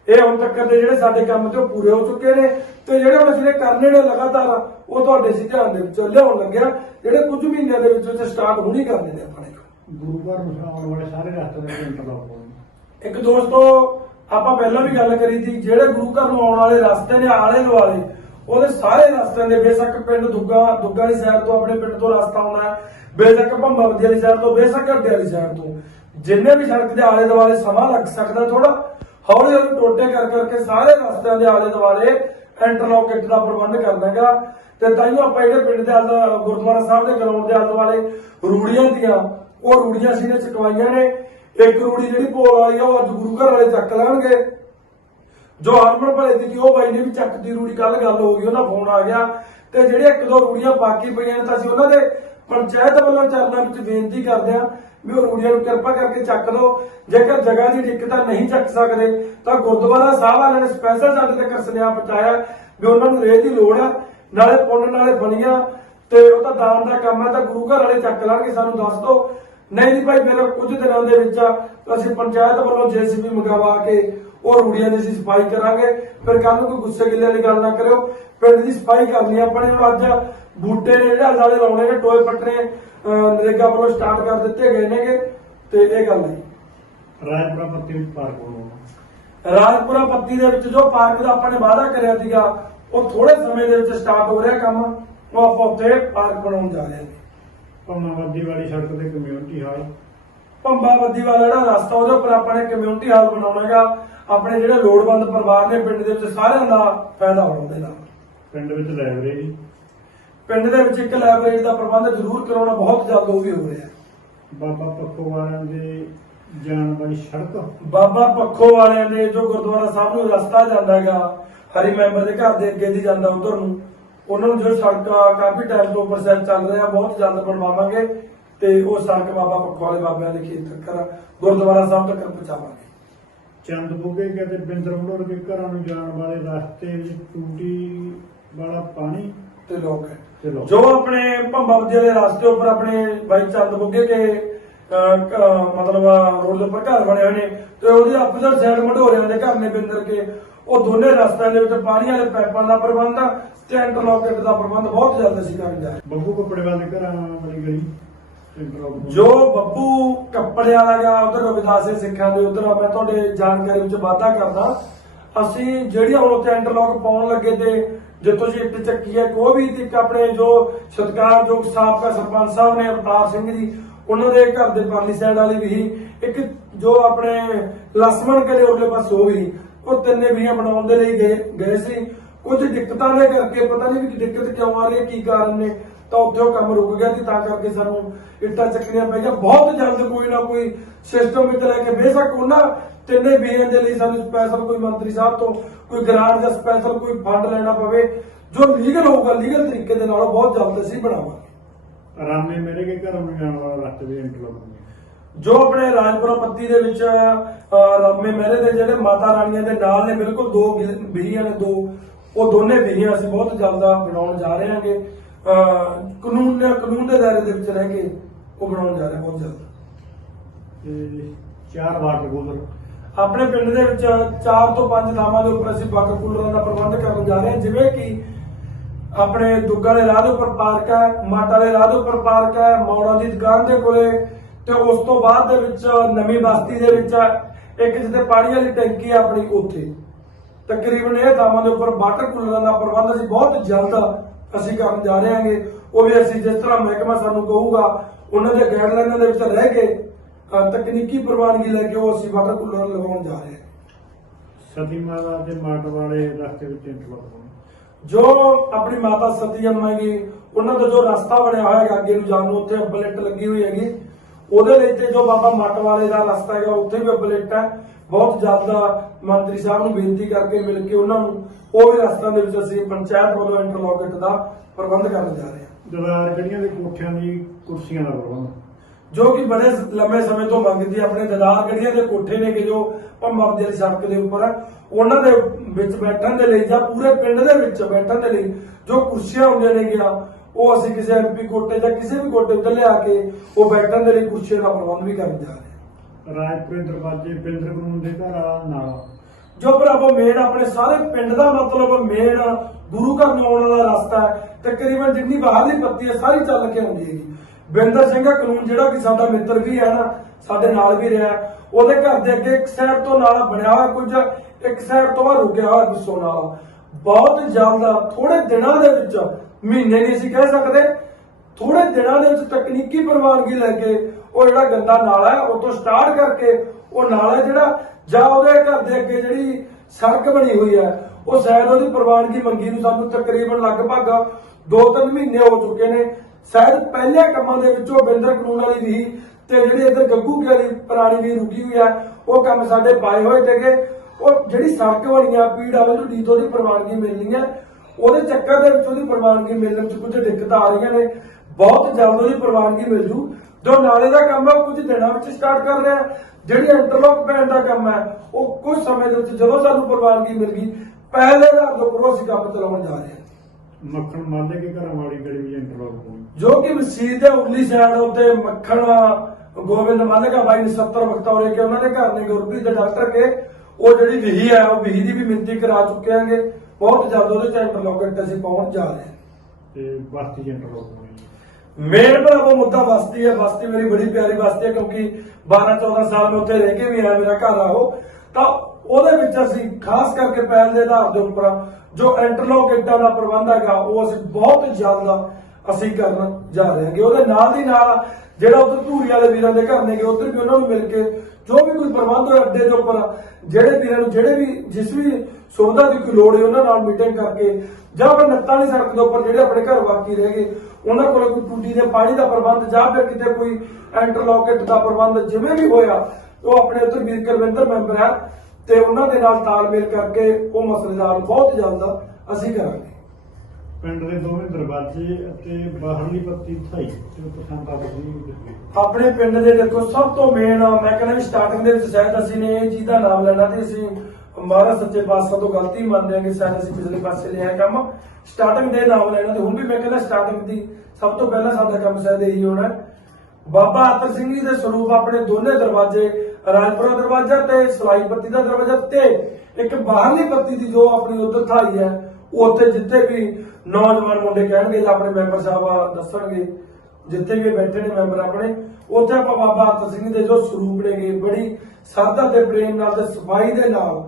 Speaker 1: ਇਹ ਹੁਣ ਤੱਕ ਦੇ ਜਿਹੜੇ ਸਾਡੇ ਕੰਮ ਤੇ ਪੂਰੇ ਹੋ ਚੁੱਕੇ ਨੇ ਤੇ ਜਿਹੜੇ ਹੁਣ ਅਸੀਂ ਕਰਨੇ ਨੇ ਲਗਾਤਾਰ ਉਹ ਤੁਹਾਡੇ ਸੀ ਧਿਆਨ ਦੇ ਵਿੱਚ ਲਿਆਉਣ ਲੱਗਿਆ ਜਿਹੜੇ ਕੁਝ ਮਹੀਨਿਆਂ ਦੇ ਵਿੱਚ ਵਿੱਚ ਸਟਾਰਟ ਹੁਣੀ ਕਰਨੇ ਨੇ ਆਪਣੇ
Speaker 2: ਗੁਰੂ ਘਰ ਨੂੰ ਆਉਣ ਵਾਲੇ ਸਾਰੇ ਰਸਤੇ ਦੇ ਇੰਟਰਲੋਕ ਹੋਣ
Speaker 1: ਇੱਕ ਦੋਸਤੋ ਆਪਾਂ ਪਹਿਲਾਂ ਵੀ ਗੱਲ ਕਰੀ ਸੀ ਜਿਹੜੇ ਗੁਰੂ ਘਰ ਨੂੰ ਆਉਣ ਵਾਲੇ ਰਸਤੇ ਨੇ ਆਲੇ ਦੁਆਲੇ ਉਹਦੇ ਸਾਰੇ ਰਸਤਿਆਂ ਦੇ ਬੇਸ਼ੱਕ ਪਿੰਡ ਦੁੱਗਾ ਦੁੱਗਾ ਦੀ ਸਾਈਡ ਤੋਂ ਆਪਣੇ ਪਿੰਡ ਤੋਂ ਰਸਤਾ ਆਉਣਾ ਹੈ। ਬੇਸ਼ੱਕ ਭੰਬਵਦੀ ਵਾਲੀ ਸਾਈਡ ਤੋਂ, ਬੇਸ਼ੱਕ ਅੱਡੇ ਵਾਲੀ ਸਾਈਡ ਤੋਂ। ਜਿੰਨੇ ਵੀ ਸੜਕ ਦੇ ਆਲੇ ਦੁਆਲੇ ਸਮਾਂ ਲੱਗ ਸਕਦਾ ਥੋੜਾ ਹੌਲੀ ਹੌਲੀ ਟੋਟੇ ਕਰ ਕਰਕੇ ਸਾਰੇ ਰਸਤਿਆਂ ਦੇ ਆਲੇ ਦੁਆਲੇ ਇੰਟਰਲੌਕ ਕਿੱਟ ਦਾ ਪ੍ਰਬੰਧ ਕਰ ਦਾਂਗਾ ਤੇ ਤਾਈਓ ਆਪਾਂ ਜਿਹੜੇ ਪਿੰਡ ਦੇ ਆਲੇ ਗੁਰਦੁਆਰਾ ਸਾਹਿਬ ਦੇ ਗਰਾਊਂਡ ਦੇ ਆਲੇ ਦੁਆਲੇ ਰੂੜੀਆਂ ਦੀਆਂ ਉਹ ਰੂੜੀਆਂ ਸੀ ਨੇ ਚਕਵਾਈਆਂ ਨੇ। ਇੱਕ ਰੂੜੀ ਜਿਹੜੀ ਭੋਲ ਵਾਲੀ ਆ, ਉਹ ਅੱਜ ਗੁਰੂ ਘਰ ਵਾਲੇ ਚੱਕ ਲੈਣਗੇ। ਜੋ ਹਰਮਨ ਭਲੇ ਦੀ ਉਹ ਬਾਈ ਨੇ ਵੀ ਚੱਕਦੀ ਰੂੜੀ ਕੱਲ ਗੱਲ ਹੋ ਗਈ, ਉਹਦਾ ਫੋਨ ਆ ਗਿਆ। ਤੇ ਜਿਹੜੇ ਇੱਕ ਦੋ ਰੂੜੀਆਂ ਬਾਕੀ ਪਈਆਂ ਨੇ, ਤਾਂ ਅਸੀਂ ਉਹਨਾਂ ਦੇ ਪੰਚਾਇਤ ਵੱਲੋਂ ਚਰਨਾਂ ਵਿੱਚ ਬੇਨਤੀ ਕਰਦੇ ਹਾਂ ਵੀ ਉਹ ਰੂੜੀਆਂ ਨੂੰ ਕਿਰਪਾ ਕਰਕੇ ਚੱਕ ਦਿਓ। ਜੇਕਰ ਜਗ੍ਹਾ ਦੀ ਦਿੱਕਤ ਆ ਨਹੀਂ ਚੱਕ ਸਕਦੇ, ਤਾਂ ਗੁਰਦੁਆਰਾ ਸਾਹਿਬ ਵਾਲਿਆਂ ਨੇ ਸਪੈਸ਼ਲ ਸਾਡੇ ਤੱਕ ਸੁਨੇਹਾ ਪਹੁੰਚਾਇਆ ਵੀ ਉਹਨਾਂ ਨੂੰ ਰੇਹ ਦੀ ਲੋੜ ਆ, ਨਾਲੇ ਪੁੰਨ ਨਾਲੇ ਬਣੀਆਂ ਤੇ ਉਹ ਤਾਂ ਦਾਨ ਦਾ ਕੰਮ ਹੈ ਤਾਂ ਗੁਰੂ ਘਰ ਵਾਲੇ ਚੱਕ ਲਾਂਗੇ ਸਾਨੂੰ ਦੱਸ ਦਿਓ। ਨਹੀਂ ਜੀ ਭਾਈ ਫਿਰ ਕੁਝ ਦਿਨਾਂ ਦੇ ਵਿੱਚ ਅਸੀਂ ਪੰਚਾਇਤ ਵੱਲੋਂ ਜੀਸੀਬੀ ਮੰਗਵਾ ਕੇ ਉਹ ਰੂੜੀਆਂ ਦੀ ਅਸੀਂ ਸਫ਼ਾਈ ਕਰਾਂਗੇ। ਫਿਰ ਕੱਲ ਨੂੰ ਕੋਈ ਗੁੱਸੇ ਗਿੱਲੇ ਵਾਲੀ ਗੱਲ ਨਾ ਕਰਿਓ। ਪਿੰਡ ਦੀ ਸਫ਼ਾਈ ਕਰਨੀ ਆਪਣੇ ਨੂੰ ਅੱਜ ਬੂਟੇ ਨੇ ਜਿਹੜੇ ਆਲੇ ਲਾਉਣੇ ਨੇ ਟੋਏ ਅਹ ਨਰੇਗਾ ਵੱਲੋਂ ਸਟਾਰਟ ਕਰ ਦਿੱਤੇ ਗਏ ਨੇਗੇ ਤੇ ਇਹ ਗੱਲ ਹੈ
Speaker 2: ਰਾਜਪੁਰਾ ਪੱਤੀ ਵਿੱਚ ਪਾਰਕ ਬਣਾਉਣਾ
Speaker 1: ਰਾਜਪੁਰਾ ਪੱਤੀ ਦੇ ਵਿੱਚ ਜੋ ਪਾਰਕ ਦਾ ਆਪਾਂ ਨੇ ਵਾਅਦਾ ਕਰਿਆ ਸੀਗਾ ਉਹ ਥੋੜੇ ਸਮੇਂ ਦੇ ਵਿੱਚ ਸਟਾਰਟ ਹੋ ਰਿਹਾ ਕੰਮ ਉਹ ਆਪਾਂ ਉੱਥੇ ਪਾਰਕ ਬਣਾਉਣ ਜਾ ਰਹੇ ਹਾਂ।
Speaker 2: ਭੰਮਾਵਾਦੀ ਵਾਲੀ ਸੜਕ ਤੇ ਕਮਿਊਨਿਟੀ ਹਾਲ
Speaker 1: ਭੰਬਾ ਬੱਦੀ ਵਾਲਾ ਜਿਹੜਾ ਰਸਤਾ ਉਹਦੇ ਉੱਪਰ ਆਪਾਂ ਨੇ ਕਮਿਊਨਿਟੀ ਹਾਲ ਬਣਾਉਣਾਗਾ ਆਪਣੇ ਜਿਹੜੇ ਲੋੜਵੰਦ ਪਰਿਵਾਰ ਨੇ ਪਿੰਡ ਦੇ ਵਿੱਚ ਸਾਰਿਆਂ ਦਾ ਫਾਇਦਾ ਹੋਣਾ ਉਹਦੇ ਨਾਲ
Speaker 2: ਪਿੰਡ ਵਿੱਚ ਲਾਇਬ੍ਰੇਰੀ
Speaker 1: ਪਿੰਡ ਦੇ ਵਿੱਚ ਇੱਕ ਲਾਇਬ੍ਰੇਰੀ ਦਾ ਪ੍ਰਬੰਧ ਜ਼ਰੂਰ ਕਰਾਉਣਾ ਬਹੁਤ ਜਲਦ ਉਹ ਵੀ ਹੋ ਰਿਹਾ ਹੈ।
Speaker 2: ਬਾਬਾ ਪੱਖੋ ਵਾਲਿਆਂ ਦੇ ਜਾਣ ਵਾਲੀ ਸੜਕ।
Speaker 1: ਬਾਬਾ ਪੱਖੋ ਵਾਲਿਆਂ ਦੇ ਜੋ ਗੁਰਦੁਆਰਾ ਸਾਹਿਬ ਨੂੰ ਰਸਤਾ ਜਾਂਦਾ ਹੈਗਾ ਹਰੀ ਮੈਂਬਰ ਦੇ ਘਰ ਦੇ ਅੱਗੇ ਦੀ ਜਾਂਦਾ ਉਧਰ ਨੂੰ ਉਹਨਾਂ ਨੂੰ ਜੋ ਸੜਕ ਕਾਫੀ ਟਾਈਮ ਤੋਂ ਪ੍ਰੋਸੈਸ ਚੱਲ ਰਿਹਾ ਬਹੁਤ ਜਲਦ ਬਣਵਾਵਾਂਗੇ ਤੇ ਉਹ ਸੜਕ ਬਾਬਾ ਪੱਖੋ ਵਾਲੇ ਬਾਬਿਆਂ ਦੇ ਖੇਤ ਤੱਕ ਗੁਰਦੁਆਰਾ ਸਾਹਿਬ ਤੱਕ ਪਹੁੰਚਾਵਾਂਗੇ।
Speaker 2: ਚੰਦ ਬੁੱਗੇ ਕਹਿੰਦੇ ਬਿੰਦਰ ਮੋੜ ਦੇ ਘਰਾਂ ਨੂੰ ਜਾਣ ਵਾਲੇ ਰਸਤੇ ਵਿੱਚ ਟੂਟੀ ਵਾਲਾ ਪਾਣੀ
Speaker 1: ਤੇ ਲੋਕ ਹੈ। ਜੋ ਆਪਣੇ ਭੰਬਾਵਦੀ ਵਾਲੇ ਰਸਤੇ ਉੱਪਰ ਆਪਣੇ ਬਾਈ ਚੰਦ ਬੁੱਗੇ ਕ- ਮਤਲਬ ਰੋਡ ਦੇ ਉੱਪਰ ਘਰ ਬਣੇ ਹੋਏ ਨੇ ਤੇ ਉਹਦੇ ਆਪੋਜ਼ਿਟ ਸਾਈਡ ਮਢੋਰਿਆਂ ਦੇ ਘਰ ਨੇ ਬਿੰਦਰ ਕੇ। ਉਹ ਦੋਨੇ ਰਸਤਿਆਂ ਦੇ ਵਿੱਚ ਪਾਣੀ ਵਾਲੇ ਪਾਈਪਾਂ ਦਾ ਪ੍ਰਬੰਧ ਤੇ ਇੰਟਰਲੋਕਟ ਦਾ ਪ੍ਰਬੰਧ ਬਹੁਤ ਜਲਦ ਅਸੀਂ ਕਰਨ ਹਾਂ।
Speaker 2: ਬੱਬੂ ਕੱਪੜੇ ਵਾਲੇ ਘਰਾਂ ਵਾਲੀ ਗਲੀ
Speaker 1: ਜੋ ਬੱਬੂ ਕੱਪੜੇ ਵਾਲਾ ਗਾ ਉਧਰ ਰਵਿਦਾਸ ਦੇ ਸਿੱਖਾਂ ਦੇ ਉਧਰ ਮੈਂ ਤੁਹਾਡੇ ਜਾਣਕਾਰੀ ਵਿੱਚ ਵਾਧਾ ਕਰਦਾ। ਅਸੀਂ ਜਿਹੜੀਆਂ ਹੁਣ ਉੱਥੇ ਇੰਟਰਲੋਕ ਪਾਉਣ ਲੱਗੇ ਤੇ ਜਿੱਥੋਂ ਜੀ ਇੱਟ ਚੱਕੀ ਹੈ ਕੋਈ ਵੀ ਤੇ ਆਪਣੇ ਜੋ ਸਤਿਕਾਰਯੋਗ ਸਾਬਕਾ ਸਰਪੰਚ ਸਾਹਿਬ ਨੇ ਅਵਤਾਰ ਸਿੰਘ ਜੀ, ਉਹਨਾਂ ਦੇ ਘਰ ਦੇ ਪਰਲੀ ਸਾਈਡ ਵਾਲੀ ਵੀ ਇੱਕ ਜੋ ਆਪਣੇ ਲਸਮਣ ਕਦੇ ਉਹਦੇ ਪਾਸ ਹੋ ਵੀ ਉਹ ਤਿੰਨੇ ਵੀਆਂ ਬਣਾਉਣ ਦੇ ਲਈ ਗਏ ਗਏ ਸੀ। ਕੁਝ ਦਿੱਕਤਾਂ ਦੇ ਕਰਕੇ ਪਤਾ ਨਹੀਂ ਵੀ ਦਿੱਕਤ ਕਿਉਂ ਆ ਰਹੀ ਹੈ, ਕੀ ਕਾਰਨ ਨੇ। ਤਾਂ ਉੱਥੇ ਉਹ ਕੰਮ ਰੁਕ ਗਿਆ ਸੀ ਤਾਂ ਕਰਕੇ ਸਾਨੂੰ ਇੱਟਾਂ ਚੱਕਣੀਆਂ ਪਈਆਂ। ਬਹੁਤ ਜਲਦ ਕੋਈ ਨਾ ਕੋਈ ਸਿਸਟਮ ਵਿੱਚ ਲੈ ਕੇ ਬੇਸ਼ੱਕ ਉਹਨਾਂ ਤਿੰਨੇ ਵੀਆਂ ਦੇ ਲਈ ਸਾਨੂੰ ਸਪੈਸ਼ਲ ਕੋਈ ਮੰਤਰੀ ਸਾਹਿਬ ਤੋਂ ਕੋਈ ਗ੍ਰਾਂਟ ਜਾਂ ਸਪੈਸ਼ਲ ਕੋਈ ਫੰਡ ਲੈਣਾ ਪਵੇ ਜੋ ਲੀਗਲ ਹੋਊਗਾ ਲੀਗਲ ਤਰੀਕੇ ਦੇ ਨਾਲ ਬਹੁਤ ਜਲਦ ਅਸੀਂ ਬਣਾਵਾਂਗੇ।
Speaker 2: ਰਾਮੇ ਮੇਰੇ ਕੇ ਘਰਾਂ ਨੂੰ ਜਾਣ ਵਾਲਾ ਰਸਤੇ ਵੀ ਇੰਟਰਲੋਕ
Speaker 1: ਜੋ ਆਪਣੇ ਰਾਜਪੁਰਾ ਪੱਤੀ ਦੇ ਵਿੱਚ ਰਾਮੇ ਮਹਿਰੇ ਦੇ ਜਿਹੜੇ ਮਾਤਾ ਰਾਣੀਆਂ ਦੇ ਨਾਲ ਨੇ ਬਿਲਕੁਲ ਦੋ ਬਿਹੀਆਂ ਨੇ ਦੋ ਉਹ ਦੋਨੇ ਬਿਹੀਆਂ ਅਸੀਂ ਬਹੁਤ ਜਲਦਾ ਬਣਾਉਣ ਜਾ ਰਹੇ ਹਾਂਗੇ। ਕਾਨੂੰਨ ਦੇ ਕਾਨੂੰਨ ਦੇ ਦਾਇਰੇ ਦੇ ਵਿੱਚ ਰਹਿ ਕੇ ਉਹ ਬਣਾਉਣ ਜਾ ਰਹੇ ਬਹੁਤ ਜਲਦ।
Speaker 2: ਤੇ ਚਾਰ ਵਾਟਰ ਕੂਲਰ
Speaker 1: ਆਪਣੇ ਪਿੰਡ ਦੇ ਵਿੱਚ ਚਾਰ ਤੋਂ ਪੰਜ ਥਾਵਾਂ ਦੇ ਉੱਪਰ ਅਸੀਂ ਵਾਟਰ ਕੂਲਰਾਂ ਦਾ ਪ੍ਰਬੰਧ ਕਰਨ ਜਾ ਰਹੇ ਹਾਂ, ਜਿਵੇਂ ਕਿ ਆਪਣੇ ਦੁੱਗਾ ਦੇ ਰਾਹ ਦੇ ਉੱਪਰ ਪਾਰਕ ਹੈ, ਮਾਟਾ ਦੇ ਰਾਹ ਦੇ ਉੱਪਰ ਪਾਰਕ ਹੈ, ਮੌੜਾਂ ਦੀ ਦੁਕਾਨ ਦੇ ਕੋਲੇ ਤੇ ਉਸ ਤੋਂ ਬਾਅਦ ਦੇ ਵਿੱਚ ਨਵੀਂ ਬਸਤੀ ਦੇ ਵਿੱਚ ਇੱਕ ਜਿੱਥੇ ਪਾਣੀ ਵਾਲੀ ਟੈਂਕੀ ਹੈ ਆਪਣੀ ਉੱਥੇ। ਤਕਰੀਬਨ ਇਹ ਥਾਵਾਂ ਦੇ ਉੱਪਰ ਵਾਟਰ ਕੂਲਰਾਂ ਦਾ ਪ੍ਰਬੰਧ ਅਸੀਂ ਬਹੁਤ ਜਲਦ ਅਸੀਂ ਕਰਨ ਜਾ ਰਹੇ ਹਾਂਗੇ। ਉਹ ਵੀ ਅਸੀਂ ਜਿਸ ਤਰ੍ਹਾਂ ਮਹਿਕਮਾ ਸਾਨੂੰ ਕਹੂਗਾ, ਉਹਨਾਂ ਦੇ ਗਾਈਡਲਾਈਨਾਂ ਦੇ ਵਿੱਚ ਰਹਿ ਕੇ ਤਕਨੀਕੀ ਪ੍ਰਵਾਨਗੀ ਲੈ ਕੇ ਉਹ ਅਸੀਂ ਵਾਟਰ ਕੂਲਰ ਲਗਾਉਣ ਜਾ ਰਹੇ ਹਾਂ।
Speaker 2: ਸਤੀ ਮਾਤਾ ਤੇ ਮਾਟ ਵਾਲੇ ਰਸਤੇ ਵਿੱਚ ਇੰਟਰਲੋਕ
Speaker 1: ਜੋ ਆਪਣੀ ਮਾਤਾ ਸਤੀ ਅੰਮਾ ਹੈਗੀ ਉਹਨਾਂ ਦਾ ਜੋ ਰਸਤਾ ਬਣਿਆ ਹੋਇਆ ਹੈਗਾ ਅੱਗੇ ਨੂੰ ਜਾਣ ਨੂੰ ਉੱਥੇ ਬਲੇਟ ਲੱਗੀ ਹੋਈ ਹੈਗੀ। ਉਹਦੇ ਲਈ ਤੇ ਜੋ ਬਾਬਾ ਮੱਟ ਵਾਲੇ ਦਾ ਰਸਤਾ ਹੈਗਾ ਉੱਥੇ ਵੀ ਬਲੇਟ ਹੈ। ਬਹੁਤ ਜ਼ਿਆਦਾ ਮੰਤਰੀ ਸਾਹਿਬ ਨੂੰ ਬੇਨਤੀ ਕਰਕੇ ਮਿਲ ਕੇ ਉਹਨਾਂ ਨੂੰ ਉਹ ਵੀ ਰਸਤਿਆਂ ਦੇ ਵਿੱਚ ਅਸੀਂ ਪੰਚਾਇਤ ਵੱਲੋਂ ਇੰਟਰਲੋਕਟ ਦਾ ਪ੍ਰਬੰਧ ਕਰਨ ਜਾ ਰਹੇ ਹਾਂ।
Speaker 2: ਦਰਾਰ ਗੜੀਆਂ ਦੇ ਕੋਠਿਆਂ ਦੀ ਕੁਰਸੀਆਂ ਦਾ ਪ੍ਰਬੰਧ।
Speaker 1: ਜੋ ਕਿ ਬੜੇ ਲੰਮੇ ਸਮੇਂ ਤੋਂ ਮੰਗਦੀ ਆਪਣੇ ਦਲਾਲ ਗੱਡੀਆਂ ਦੇ ਕੋਠੇ ਨੇ ਕਿ ਜੋ ਭੰਬਰ ਦੇ ਸੜਕ ਦੇ ਉੱਪਰ ਉਹਨਾਂ ਦੇ ਵਿੱਚ ਬੈਠਣ ਦੇ ਲਈ ਜਾਂ ਪੂਰੇ ਪਿੰਡ ਦੇ ਵਿੱਚ ਬੈਠਣ ਦੇ ਲਈ ਜੋ ਕੁਰਸੀਆਂ ਹੁੰਦੀਆਂ ਨੇ ਗਿਆ ਉਹ ਅਸੀਂ ਕਿਸੇ ਐਮਪੀ ਕੋਟੇ ਜਾਂ ਕਿਸੇ ਵੀ ਕੋਟੇ ਉੱਤੇ ਲਿਆ ਕੇ ਉਹ ਬੈਠਣ ਦੇ ਲਈ ਕੁਰਸੀਆਂ ਦਾ ਪ੍ਰਬੰਧ ਵੀ ਕਰਨ ਜਾ ਰਹੇ ਹਾਂ।
Speaker 2: ਰਾਜਪੁਰੇ ਦਰਵਾਜ਼ੇ ਬਿੰਦਰ ਕਾਨੂੰਨ ਦੇ ਘਰ ਨਾਲਾ।
Speaker 1: ਜੋ ਭਰਾਵੋ ਮੇਨ ਆਪਣੇ ਸਾਰੇ ਪਿੰਡ ਦਾ ਮਤਲਬ ਮੇਨ ਗੁਰੂ ਘਰ ਨੂੰ ਆਉਣ ਵਾਲਾ ਰਸਤਾ ਹੈ ਤਕਰੀਬਨ ਜਿੰਨੀ ਬਾਹਰਲੀ ਪੱਤੀ ਹੈ ਸਾਰੀ ਚੱਲ ਕੇ ਆਉਂਦੀ ਹੈਗੀ। ਬਿੰਦਰ ਸਿੰਘ ਕਾਨੂੰਨ ਜਿਹੜਾ ਕਿ ਸਾਡਾ ਮਿੱਤਰ ਵੀ ਹੈ ਨਾ, ਸਾਡੇ ਨਾਲ ਵੀ ਰਿਹਾ। ਉਹਦੇ ਘਰ ਦੇ ਅੱਗੇ ਇੱਕ ਸਾਈਡ ਤੋਂ ਨਾਲਾ ਬਣਿਆ ਹੋਇਆ ਕੁਝ, ਇੱਕ ਸਾਈਡ ਤੋਂ ਬਾਹਰ ਰੁਕਿਆ ਹੋਇਆ ਗੁੱਸੋ ਨਾਲਾ। ਬਹੁਤ ਜਲਦ ਥੋੜੇ ਦਿਨਾਂ ਦੇ ਵਿੱਚ, ਮਹੀਨੇ ਨਹੀਂ ਅਸੀਂ ਕਹਿ ਸਕਦੇ ਥੋੜੇ ਦਿਨਾਂ ਦੇ ਵਿੱਚ ਤਕਨੀਕੀ ਪ੍ਰਵਾਨਗੀ ਲੈ ਕੇ ਉਹ ਜਿਹੜਾ ਗੰਦਾ ਨਾਲਾ ਹੈ, ਉਹ ਤੋਂ ਸਟਾਰਟ ਕਰਕੇ ਉਹ ਨਾਲਾ ਜਿਹੜਾ, ਜਾਂ ਉਹਦੇ ਘਰ ਦੇ ਅੱਗੇ ਜਿਹੜੀ ਸੜਕ ਬਣੀ ਹੋਈ ਹੈ, ਉਹ ਸ਼ਾਇਦ ਉਹਦੀ ਪ੍ਰਵਾਨਗੀ ਮੰਗੀ ਨੂੰ ਸਾਨੂੰ ਤਕਰੀਬਨ ਲਗਭਗ 2-3 ਮਹੀਨੇ ਹੋ ਚੁੱਕੇ ਨੇ। ਸ਼ਾਇਦ ਪਹਿਲੇ ਕੰਮਾਂ ਦੇ ਵਿੱਚੋਂ ਬਿੰਦਰ ਕਾਨੂੰਨ ਵਾਲੀ ਵੀ ਤੇ ਜਿਹੜੀ ਇੱਧਰ ਗੱਗੂ ਕੀ ਵਾਲੀ ਪੁਰਾਣੀ ਵੀ ਰੁਕੀ ਹੋਈ ਹੈ ਉਹ ਕੰਮ ਸਾਡੇ ਪਾਏ ਹੋਏ ਟੇਗੇ ਉਹ ਜਿਹੜੀ ਸੜਕ ਬਣੀ ਆ ਪੀਡਬਲਯੂਡੀ ਤੋਂ ਦੀ ਪ੍ਰਵਾਨਗੀ ਮਿਲਣੀ ਹੈ ਉਹਦੇ ਚੱਕਰ ਦੇ ਵਿੱਚ ਉਹਦੀ ਪ੍ਰਵਾਨਗੀ ਮਿਲਣ 'ਚ ਕੁਝ ਦਿੱਕਤਾਂ ਆ ਰਹੀਆਂ ਨੇ। ਬਹੁਤ ਜਲਦ ਉਹਦੀ ਪ੍ਰਵਾਨਗੀ ਮਿਲ ਜੂ। ਜੋ ਨਾਲੇ ਦਾ ਕੰਮ ਹੈ ਉਹ ਕੁਝ ਦਿਨਾਂ ਵਿੱਚ ਸਟਾਰਟ ਕਰ ਰਿਹਾ। ਜਿਹੜੀ ਇੰਟਰਲੋਕ ਪੈਣ ਦਾ ਕੰਮ ਹੈ ਉਹ ਕੁਝ ਸਮੇਂ ਦੇ ਵਿੱਚ ਜਦੋਂ ਸਾਨੂੰ ਪ੍ਰਵਾਨਗੀ ਮਿਲ ਗਈ ਪਹਿਲੇ ਦਾ ਤੋਂ ਉੱਪਰੋਂ ਕੰਮ ਚਲਾਉਣ ਜਾ ਰਹੇ
Speaker 2: ਮੱਖਣ ਮਾਲੇ ਕੇ ਘਰਾਂ ਵਾਲੀ ਗਲੀ ਵਿੱਚ ਇੰਟਰਲੋਕ ਹੋਣੀ।
Speaker 1: ਜੋ ਕਿ ਮਸਜਿਦ ਦੇ ਉਰਲੀ ਸਾਈਡ ਉੱਤੇ ਮੱਖਣ ਗੋਬਿੰਦ ਮਾਲਕਾ ਬਾਈ ਨੇ 70 ਬਖਤੌਰੇ ਕੇ ਉਹਨਾਂ ਦੇ ਘਰ ਨੇ ਗੁਰਪ੍ਰੀਤ ਦੇ ਡਾਕਟਰ ਕੇ ਉਹ ਜਿਹੜੀ ਵਿਹੀ ਹੈ ਉਹ ਵਿਹੀ ਦੀ ਵੀ ਮਿੰਤੀ ਕਰਾ ਚੁੱਕੇ ਆਂਗੇ। ਬਹੁਤ ਜਲਦ ਉਹਦੇ ਚ ਇੰਟਰਲੋਕੇਟ ਅਸੀਂ ਪਹੁੰਚ ਜਾ ਰਹੇ ਹਾਂ।
Speaker 2: ਤੇ ਬਸਤੀ ਜੰਟਰ ਲੋਕ ਹੋਣੀ
Speaker 1: ਮੇਨ ਪਰ ਉਹ ਮੁੱਦਾ ਬਸਤੀ ਹੈ ਬਸਤੀ ਮੇਰੀ ਬੜੀ ਪਿਆਰੀ ਬਸਤੀ ਹੈ ਕਿਉਂਕਿ 12 14 ਸਾਲ ਮੈਂ ਉੱਥੇ ਰਹਿ ਕੇ ਵੀ ਆਇਆ ਮੇਰਾ ਘਰ ਆ ਉਹ। ਤਾਂ ਉਹਦੇ ਵਿੱਚ ਅਸੀਂ ਖਾਸ ਕਰਕੇ ਪਹਿਲ ਦੇ ਆਧਾਰ ਦੇ ਉੱਪਰ ਜੋ ਇੰਟਰਲੋਕ ਇੱਟਾਂ ਦਾ ਪ੍ਰਬੰਧ ਹੈਗਾ, ਉਹ ਅਸੀਂ ਬਹੁਤ ਜਲਦ ਅਸੀਂ ਕਰਨ ਜਾ ਰਹੇ ਹਾਂਗੇ। ਉਹਦੇ ਨਾਲ ਦੀ ਨਾਲ ਜਿਹੜਾ ਉਧਰ ਧੂਰੀ ਵਾਲੇ ਵੀਰਾਂ ਦੇ ਘਰ ਨੇਗੇ, ਉਧਰ ਵੀ ਉਹਨਾਂ ਨੂੰ ਮਿਲ ਕੇ ਜੋ ਵੀ ਕੋਈ ਪ੍ਰਬੰਧ ਹੋਏ ਅੱਡੇ ਦੇ ਉੱਪਰ, ਜਿਹੜੇ ਵੀਰਾਂ ਨੂੰ, ਜਿਹੜੇ ਵੀ ਜਿਸ ਵੀ ਸੁਵਿਧਾ ਦੀ ਕੋਈ ਲੋੜ ਹੈ, ਉਹਨਾਂ ਨਾਲ ਮੀਟਿੰਗ ਕਰਕੇ ਜਾਂ ਫਿਰ ਨੱਤਾਂ ਸੜਕ ਦੇ ਉੱਪਰ ਜਿਹੜੇ ਆਪਣੇ ਘਰ ਬਾਕੀ ਰਹਿ ਗਏ, ਉਹਨਾਂ ਕੋਲ ਕੋਈ ਟੂਟੀ ਦੇ ਪਾਣੀ ਦਾ ਪ੍ਰਬੰਧ ਜਾਂ ਫਿਰ ਕਿਤੇ ਕੋਈ ਇੰਟਰਲੋਕੇਟ ਦਾ ਪ੍ਰਬੰਧ ਜਿਵੇਂ ਵੀ ਹੋਇਆ, ਉਹ ਆਪਣੇ ਉੱਧਰ ਵੀਰ ਕਰਵਿੰਦਰ ਮੈਂਬਰ ਹੈ ਤੇ ਉਹਨਾਂ ਦੇ ਨਾਲ ਤਾਲਮੇਲ ਕਰਕੇ ਉਹ ਮਸਲੇ ਦਾ ਹੱਲ ਬਹੁਤ ਜਲਦ ਅਸੀਂ ਕਰਾਂਗੇ।
Speaker 2: ਪਿੰਡ ਦੇ ਦੋਵੇਂ ਦਰਵਾਜ਼ੇ ਅਤੇ ਬਾਹਰਲੀ ਪੱਤੀ ਥਾਈ ਤੇ ਪਸੰਦ ਆ ਬਸੀ
Speaker 1: ਆਪਣੇ ਪਿੰਡ ਦੇ ਦੇਖੋ ਸਭ ਤੋਂ ਮੇਨ ਮੈਂ ਕਹਿੰਦਾ ਸਟਾਰਟਿੰਗ ਦੇ ਵਿੱਚ ਸ਼ਾਇਦ ਅਸੀਂ ਨੇ ਇਹ ਚੀਜ਼ ਦਾ ਨਾਮ ਲੈਣਾ ਤੇ ਅਸੀਂ ਮਹਾਰਾਜ ਸੱਚੇ ਪਾਤਸ਼ਾਹ ਤੋਂ ਗਲਤੀ ਮੰਨਦੇ ਹਾਂ ਕਿ ਸ਼ਾਇਦ ਅਸੀਂ ਪਿਛਲੇ ਪਾਸੇ ਲਿਆ ਕੰਮ। ਸਟਾਰਟਿੰਗ ਦੇ ਨਾਮ ਲੈਣਾ ਤੇ ਹੁਣ ਵੀ ਮੈਂ ਕਹਿੰਦਾ ਸਟਾਰਟਿੰਗ ਦੀ ਸਭ ਤੋਂ ਪਹਿਲਾਂ ਸਾਡਾ ਕੰਮ ਸ਼ਾਇਦ ਇਹੀ ਹੋਣਾ। ਬਾਬਾ ਆਤਰ ਸਿੰਘ ਜੀ ਦੇ ਸਰੂਪ ਆਪਣੇ ਦੋਨੇ ਦਰਵਾਜ਼ੇ ਰਾਜਪੁਰਾ ਦਰਵਾਜ਼ਾ ਤੇ, ਸਲਾਈ ਪੱਤੀ ਦਾ ਦਰਵਾਜ਼ਾ ਤੇ, ਇੱਕ ਬਾਹਰਲੀ ਪੱਤੀ ਦੀ ਜੋ ਆਪਣੀ ਉਧਰ ਥਾਈ ਹੈ, ਉੱਥੇ ਜਿੱਥੇ ਵੀ ਨੌਜਵਾਨ ਮੁੰਡੇ ਕਹਿਣਗੇ, ਜਾਂ ਆਪਣੇ ਮੈਂਬਰ ਸਾਹਿਬ ਦੱਸਣਗੇ, ਜਿੱਥੇ ਵੀ ਬੈਠੇ ਨੇ ਮੈਂਬਰ ਆਪਣੇ, ਉੱਥੇ ਆਪਾਂ ਬਾਬਾ ਆਤਰ ਸਿੰਘ ਦੇ ਜੋ ਸਰੂਪ ਨੇਗੇ, ਬੜੀ ਸਰਦਾ ਤੇ ਪ੍ਰੇਮ ਨਾਲ ਤੇ ਸਫ਼ਾਈ ਦੇ ਨਾਲ,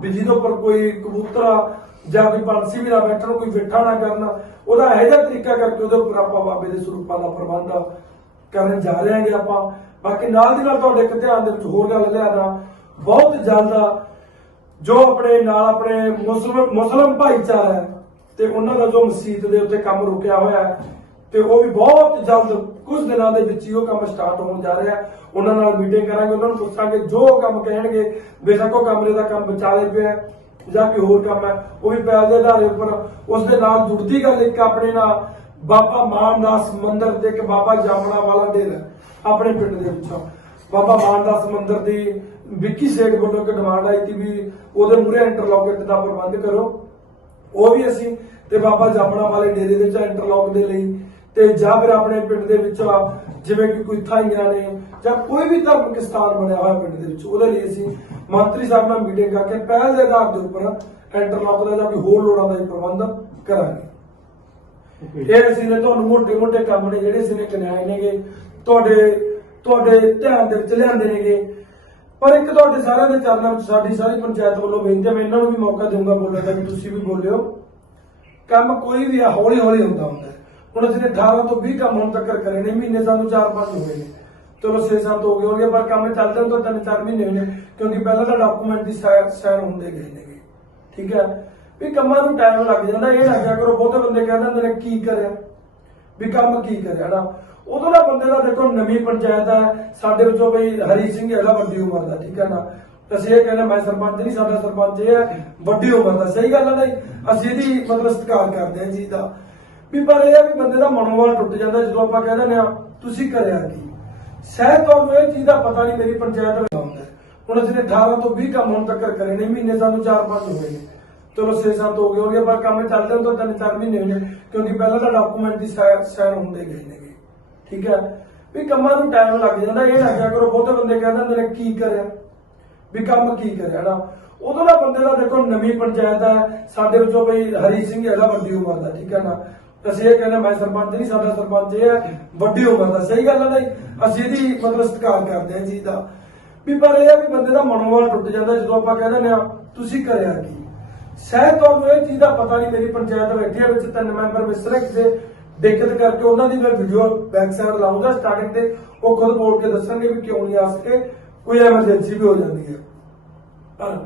Speaker 1: ਵੀ ਜਿਹਦੇ ਉੱਪਰ ਕੋਈ ਕਬੂਤਰਾ ਜਾਂ ਕੋਈ ਪੰਛੀ ਵੀ ਨਾ ਬੈਠਣ, ਕੋਈ ਬਿਠਾ ਨਾ ਕਰਨਾ, ਉਹਦਾ ਇਹੋ ਜਿਹਾ ਤਰੀਕਾ ਕਰਕੇ ਉਹਦੇ ਉੱਪਰ ਆਪਾਂ ਬਾਬੇ ਦੇ ਸਰੂਪਾਂ ਦਾ ਪ੍ਰਬੰਧ ਕਰਨ ਜਾ ਰਹੇ ਹਾਂਗੇ ਆਪਾਂ। ਬਾਕੀ ਨਾਲ ਦੀ ਨਾਲ ਤੁਹਾਡੇ ਇੱਕ ਧਿਆਨ ਦੇ ਵਿੱਚ ਹੋਰ ਗੱਲ ਲਿਆਦਾ ਬਹੁਤ ਜਲਦ ਜੋ ਆਪਣੇ ਨਾਲ ਆਪਣੇ ਮੁਸਲਮ ਮੁਸਲਮ ਭਾਈਚਾਰਾ ਹੈ ਤੇ ਉਹਨਾਂ ਦਾ ਜੋ ਮਸਜਿਦ ਦੇ ਉੱਤੇ ਕੰਮ ਰੁਕਿਆ ਹੋਇਆ ਹੈ ਤੇ ਉਹ ਵੀ ਬਹੁਤ ਜਲਦ ਕੁਝ ਦਿਨਾਂ ਦੇ ਵਿੱਚ ਹੀ ਉਹ ਕੰਮ ਸਟਾਰਟ ਹੋਣ ਜਾ ਰਿਹਾ ਉਹਨਾਂ ਨਾਲ ਮੀਟਿੰਗ ਕਰਾਂਗੇ, ਉਹਨਾਂ ਨੂੰ ਪੁੱਛਾਂਗੇ, ਜੋ ਕੰਮ ਕਹਿਣਗੇ, ਬੇਸ਼ੱਕ ਉਹ ਕਮਰੇ ਦਾ ਕੰਮ ਵਿਚਾਲੇ ਪਿਆ ਜਾਂ ਕੋਈ ਹੋਰ ਕੰਮ ਹੈ, ਉਹ ਵੀ ਪੈਲ ਦੇ ਆਧਾਰ ਉੱਪਰ। ਉਸ ਦੇ ਨਾਲ ਜੁੜਦੀ ਗੱਲ ਇੱਕ ਆਪਣੇ ਨਾਲ, ਬਾਬਾ ਮਾਨਦਾਸ ਮੰਦਿਰ ਤੇ ਇੱਕ ਬਾਬਾ ਜਾਮਣਾ ਵਾਲਾ ਡੇਰਾ ਆਪਣੇ ਪਿੰਡ ਦੇ ਵਿੱਚੋਂ। ਬਾਬਾ ਮਾਨਦਾਸ ਮੰਦਿਰ ਦੀ ਵਿੱਕੀ ਸੇਠ ਵੱਲੋਂ ਇੱਕ ਡਿਮਾਂਡ ਆਈ ਸੀ ਵੀ ਉਹਦੇ ਮੂਰੇ ਇੰਟਰਲੋਕਟ ਦਾ ਪ੍ਰਬੰਧ ਕਰੋ। ਉਹ ਵੀ ਅਸੀਂ ਤੇ ਬਾਬਾ ਜਾਪਣਾ ਵਾਲੇ ਡੇਰੇ ਦੇ ਵਿੱਚ ਇੰਟਰਲੋਕ ਦੇ ਲਈ ਤੇ ਜਾਂ ਫਿਰ ਆਪਣੇ ਪਿੰਡ ਦੇ ਵਿੱਚ ਜਿਵੇਂ ਕਿ ਕੋਈ ਥਾਈਆਂ ਨੇ ਜਾਂ ਕੋਈ ਵੀ ਧਾਰਮਿਕ ਸਥਾਨ ਬਣਿਆ ਹੋਇਆ ਪਿੰਡ ਦੇ ਵਿੱਚ ਉਹਦੇ ਲਈ ਅਸੀਂ ਮੰਤਰੀ ਸਾਹਿਬ ਨਾਲ ਮੀਟਿੰਗ ਕਰਕੇ ਪਹਿਲ ਦੇ ਆਧਾਰ ਦੇ ਉੱਪਰ ਇੰਟਰਲੋਕ ਦਾ ਜਾਂ ਕੋਈ ਹੋਰ ਲੋੜਾਂ ਦਾ ਪ੍ਰਬੰਧ ਕਰਾਂਗੇ। ਇਹ ਅਸੀਂ ਨੇ ਤੁਹਾਨੂੰ ਮੋਟੇ ਮੋਟੇ ਕੰਮ ਨੇ ਜਿਹੜੇ ਅਸੀਂ ਨੇ ਨੇਗੇ ਤੁਹਾਡੇ ਤੁਹਾਡੇ ਧਿਆਨ ਦੇ ਵਿੱਚ ਲਿਆਂਦੇ ਨੇਗੇ। ਪਰ ਇੱਕ ਤੁਹਾਡੇ ਸਾਰਿਆਂ ਦੇ ਚਰਨਾਂ ਵਿੱਚ ਸਾਡੀ ਸਾਰੀ ਪੰਚਾਇਤ ਵੱਲੋਂ ਬੇਨਤੀ ਹੈ, ਮੈਂ ਇਹਨਾਂ ਨੂੰ ਵੀ ਮੌਕਾ ਦੇਵਾਂਗਾ ਬੋਲਣ ਦਾ ਵੀ ਤੁਸੀਂ ਵੀ ਬੋਲਿਓ। ਕੰਮ ਕੋਈ ਵੀ ਆ ਹੌਲੀ ਹੌਲੀ ਹੁੰਦਾ ਹੁੰਦਾ ਹੁਣ ਅਸੀਂ 18 ਤੋਂ 20 ਕੰਮ ਹੁਣ ਤੱਕ ਕਰੇ ਨੇ, ਮਹੀਨੇ ਸਾਨੂੰ 4-5 ਹੋਏ ਨੇ। ਚਲੋ 6-7 ਹੋ ਗਏ ਹੋਣਗੇ, ਪਰ ਕੰਮ ਚੱਲਦੇ ਨੂੰ ਤਾਂ 3-4 ਮਹੀਨੇ ਹੋਏ ਨੇ, ਕਿਉਂਕਿ ਪਹਿਲਾਂ ਤਾਂ ਡਾਕੂਮੈਂਟ ਦੀ ਸਾਈਨ ਹੁੰਦੇ ਗਏ ਨੇਗੇ। ਠੀਕ ਹੈ? ਵੀ ਕੰਮਾਂ ਨੂੰ ਟਾਈਮ ਲੱਗ ਜਾਂਦਾ, ਇਹ ਲੱਗਿਆ ਕਰੋ ਬਹੁਤੇ ਬੰਦੇ ਕਹਿ ਦਿੰਦੇ ਨੇ, ਕੀ ਕਰਿਆ? ਵੀ ਕੰਮ ਕੀ ਕਰਿਆ ਨਾ ਉਦੋਂ ਦਾ ਬੰਦੇ ਦਾ ਦੇਖੋ ਨਵੀਂ ਪੰਚਾਇਤ ਹੈ, ਸਾਡੇ ਵਿੱਚੋਂ ਬਈ ਹਰੀ ਸਿੰਘ ਹੈਗਾ, ਵੱਡੀ ਉਮਰ ਦਾ, ਠੀਕ ਹੈ ਨਾ? ਅਸੀਂ ਇਹ ਕਹਿੰਦੇ, ਮੈਂ ਸਰਪੰਚ ਨਹੀਂ, ਸਾਡਾ ਸਰਪੰਚ ਇਹ ਹੈ, ਵੱਡੀ ਉਮਰ ਦਾ, ਸਹੀ ਗੱਲ ਹੈ ਨਹੀਂ ਅਸੀਂ ਇਹਦੀ ਮਤਲਬ ਸਤਿਕਾਰ ਕਰਦੇ ਹਾਂ ਜੀ ਦਾ। ਵੀ ਪਰ ਇਹ ਹੈ ਵੀ ਬੰਦੇ ਦਾ ਮਨੋਬਲ ਟੁੱਟ ਜਾਂਦਾ, ਜਦੋਂ ਆਪਾਂ ਕਹਿ ਦਿੰਦੇ ਆ ਤੁਸੀਂ ਕਰਿਆ ਕੀ? ਸ਼ਾਇਦ ਤੁਹਾਨੂੰ ਇਹ ਚੀਜ਼ ਦਾ ਪਤਾ ਨਹੀਂ ਮੇਰੀ ਪੰਚਾਇਤ ਵਿੱਚ ਹੁੰਦਾ ਹੁਣ ਅਸੀਂ ਨੇ 18 ਤੋਂ 20 ਕੰਮ ਹੁਣ ਤੱਕ ਕਰੇ ਨੇ, ਮਹੀਨੇ ਸਾਨੂੰ 4-5 ਹੋਏ ਨੇ। ਚਲੋ 6-7 ਹੋ ਗਏ ਹੋਣਗੇ, ਪਰ ਕੰਮ ਚੱਲਦੇ ਨੂੰ ਤਾਂ 3-4 ਮਹੀਨੇ ਹੋ ਗਏ, ਕਿਉਂਕਿ ਪਹਿਲਾਂ ਤਾਂ ਡਾਕੂਮੈਂਟ ਦੀ ਸਾਈਨ ਹੁੰਦੇ ਗਏ ਨੇਗੇ ਠੀਕ ਹੈ? ਵੀ ਕੰਮਾਂ ਨੂੰ ਟਾਈਮ ਲੱਗ ਜਾਂਦਾ, ਇਹ ਨਾ ਕਿਹਾ ਕਰੋ, ਬਹੁਤੇ ਬੰਦੇ ਕਹਿ ਦਿੰਦੇ ਨੇ, ਕੀ ਕਰਿਆ? ਵੀ ਕੰਮ ਕੀ ਕਰਿਆ ਨਾ ਉਦੋਂ ਦਾ ਬੰਦੇ ਦਾ ਦੇਖੋ, ਨਵੀਂ ਪੰਚਾਇਤ ਹੈ, ਸਾਡੇ ਵਿੱਚੋਂ ਬਈ ਹਰੀ ਸਿੰਘ ਹੈਗਾ, ਵੱਡੀ ਉਮਰ ਦਾ, ਠੀਕ ਹੈ ਨਾ? ਅਸੀਂ ਇਹ ਕਹਿੰਦੇ, ਮੈਂ ਸਰਪੰਚ ਨਹੀਂ, ਸਾਡਾ ਸਰਪੰਚ ਇਹ ਹੈ, ਵੱਡੀ ਉਮਰ ਦਾ, ਸਹੀ ਗੱਲ ਹੈ ਨਹੀਂ? ਅਸੀਂ ਇਹਦੀ ਮਤਲਬ ਸਤਿਕਾਰ ਕਰਦੇ ਹਾਂ ਜੀ ਦਾ। ਵੀ ਪਰ ਇਹ ਹੈ ਵੀ ਬੰਦੇ ਦਾ ਮਨੋਬਲ ਟੁੱਟ ਜਾਂਦਾ, ਜਦੋਂ ਆਪਾਂ ਕਹਿੰਦੇ ਦਿੰਦੇ ਤੁਸੀਂ ਕਰਿਆ ਕੀ? ਸ਼ਹਿ ਤੁਹਾਨੂੰ ਇਹ ਚੀਜ਼ ਦਾ ਪਤਾ ਨਹੀਂ, ਮੇਰੀ ਪੰਚਾਇਤ ਬੈਠੀ ਹੈ, ਵਿੱਚ ਤਿੰਨ ਮੈਂਬਰ ਮਿਸਰ ਕਿਸੇ ਦਿੱਕਤ ਕਰਕੇ ਉਹਨਾਂ ਦੀ ਮੈਂ ਵੀਡੀਓ ਬੈਕ ਸਾਈਡ ਲਾਉਂਗਾ ਸਟਾਰਟਿੰਗ ਤੇ ਉਹ ਖੁਦ ਬੋਲ ਕੇ ਦੱਸਣਗੇ ਵੀ ਕਿਉਂ ਨਹੀਂ ਆ ਸਕੇ, ਕੋਈ ਐਮਰਜੈਂਸੀ ਵੀ ਹੋ ਜਾਂਦੀ ਹੈ। ਪਰ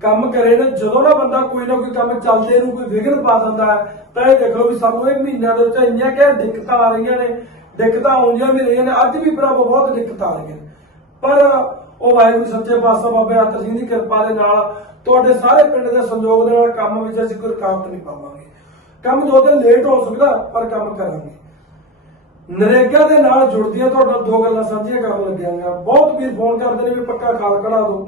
Speaker 1: ਕੰਮ ਕਰੇ ਨਾ, ਜਦੋਂ ਨਾ ਬੰਦਾ ਕੋਈ ਨਾ ਕੋਈ ਕੰਮ ਚੱਲਦੇ ਨੂੰ ਕੋਈ ਵਿਘਨ ਪਾ ਦਿੰਦਾ ਹੈ, ਤਾਂ ਇਹ ਦੇਖੋ ਵੀ ਸਾਨੂੰ ਇਹ ਮਹੀਨਿਆਂ ਦੇ ਵਿੱਚ ਇੰਨੀਆਂ ਕਿ ਦਿੱਕਤਾਂ ਆ ਰਹੀਆਂ ਨੇ, ਦਿੱਕਤਾਂ ਆਉਂਦੀਆਂ ਵੀ ਰਹੀਆਂ ਨੇ, ਅੱਜ ਵੀ ਭਰਾਵੋ ਬਹੁਤ ਦਿੱਕਤਾਂ ਆ ਰਹੀਆਂ ਨੇ। ਪਰ ਉਹ ਵਾਹਿਗੁਰੂ ਸੱਚੇ ਪਾਤਸ਼ਾਹ ਬਾਬੇ ਆਤਰ ਸਿੰਘ ਦੀ ਕਿਰਪਾ ਦੇ ਨਾਲ ਤੁਹਾਡੇ ਸਾਰੇ ਪਿੰਡ ਦੇ ਸੰਯੋਗ ਦੇ ਨਾਲ ਕੰਮ ਵਿੱਚ ਅਸੀਂ ਕੋਈ ਰੁਕਾਵਟ ਨਹੀਂ ਪਾਵਾਂਗੇ। ਕੰਮ ਦੋ ਦਿਨ ਲੇਟ ਹੋ ਸਕਦਾ, ਪਰ ਕੰਮ ਕਰਾਂਗੇ। ਨਰੇਗਾ ਦੇ ਨਾਲ ਜੁੜਦੀਆਂ ਤੁਹਾਡਾ ਦੋ ਗੱਲਾਂ ਸਾਂਝੀਆਂ ਕਰਨ ਲੱਗਿਆ ਬਹੁਤ ਵੀਰ ਫੋਨ ਕਰਦੇ ਨੇ ਵੀ ਪੱਕਾ ਖਾਲ ਕਢਾ ਦਿਓ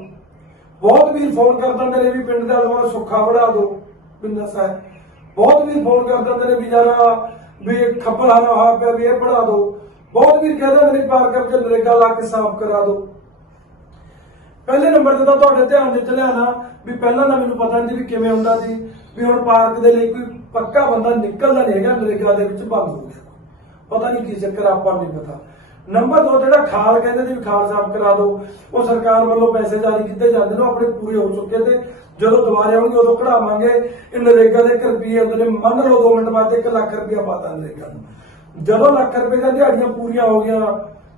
Speaker 1: ਬਹੁਤ ਵੀਰ ਫੋਨ ਕਰ ਨੇ ਵੀ ਪਿੰਡ ਦਾ ਅਲਵਾ ਸੁੱਖਾ ਵੜਾ ਦਿਓ ਪਿੰਡਾ ਸਾਹਿਬ। ਬਹੁਤ ਵੀਰ ਫੋਨ ਕਰ ਨੇ ਵੀ ਯਾਰ ਵੀ ਖੱਬਲ ਹਾਰਾ ਹੋਇਆ ਪਿਆ ਵੀ ਇਹ ਪੜਾ ਦਿਓ ਬਹੁਤ ਵੀਰ ਕਹਿੰਦਾ ਮੇਰੇ ਪਾਰਕ ਵਿੱਚ ਨਰੇਗਾ ਲਾ ਕੇ ਸਾਫ਼ ਕਰਾ ਦਿਓ ਪਹਿਲੇ ਨੰਬਰ ਤੇ ਤਾਂ ਤੁਹਾਡੇ ਧਿਆਨ ਵਿੱਚ ਲਿਆਣਾ ਵੀ ਪਹਿਲਾਂ ਨਾ ਮੈਨੂੰ ਪਤਾ ਨਹੀਂ ਵੀ ਕਿਵੇਂ ਹੁੰਦਾ ਸੀ, ਵੀ ਹੁਣ ਪਾਰਕ ਦੇ ਲਈ ਕੋਈ ਪੱਕਾ ਬੰਦਾ ਨਿਕਲਦਾ ਨਹੀਂ ਹੈਗਾ ਨਰੇਗਾ ਦੇ ਵਿੱਚ ਬੰਦ ਹੋ ਗਿਆ। ਪਤਾ ਨਹੀਂ ਕੀ ਚੱਕਰ ਆਪਾਂ ਨੂੰ ਨਹੀਂ ਪਤਾ। ਨੰਬਰ 2 ਜਿਹੜਾ ਖਾਲ ਕਹਿੰਦੇ ਸੀ ਖਾਲ ਸਾਫ਼ ਕਰਾ ਦਿਓ, ਉਹ ਸਰਕਾਰ ਵੱਲੋਂ ਪੈਸੇ ਜਾਰੀ ਕੀਤੇ ਜਾਂਦੇ ਨੇ ਆਪਣੇ ਪੂਰੇ ਹੋ ਚੁੱਕੇ ਤੇ ਜਦੋਂ ਦੁਬਾਰੇ ਆਉਣਗੇ, ਉਦੋਂ ਕਢਾਵਾਂਗੇ। ਇਹ ਨਰੇਗਾ ਦੇ ਇੱਕ ਰੁਪਈਏ ਮੰਨ ਲਓ 2 ਮਿੰਟ ਬਾਅਦ 1 ਲੱਖ ਰੁਪਇਆ ਪਾਤਾ ਨਰੇਗਾ ਨੂੰ। ਜਦੋਂ ਲੱਖ ਰੁਪਏ ਦੀਆਂ ਦਿਹਾੜੀਆਂ ਪੂਰੀਆਂ ਹੋ ਗਈਆਂ,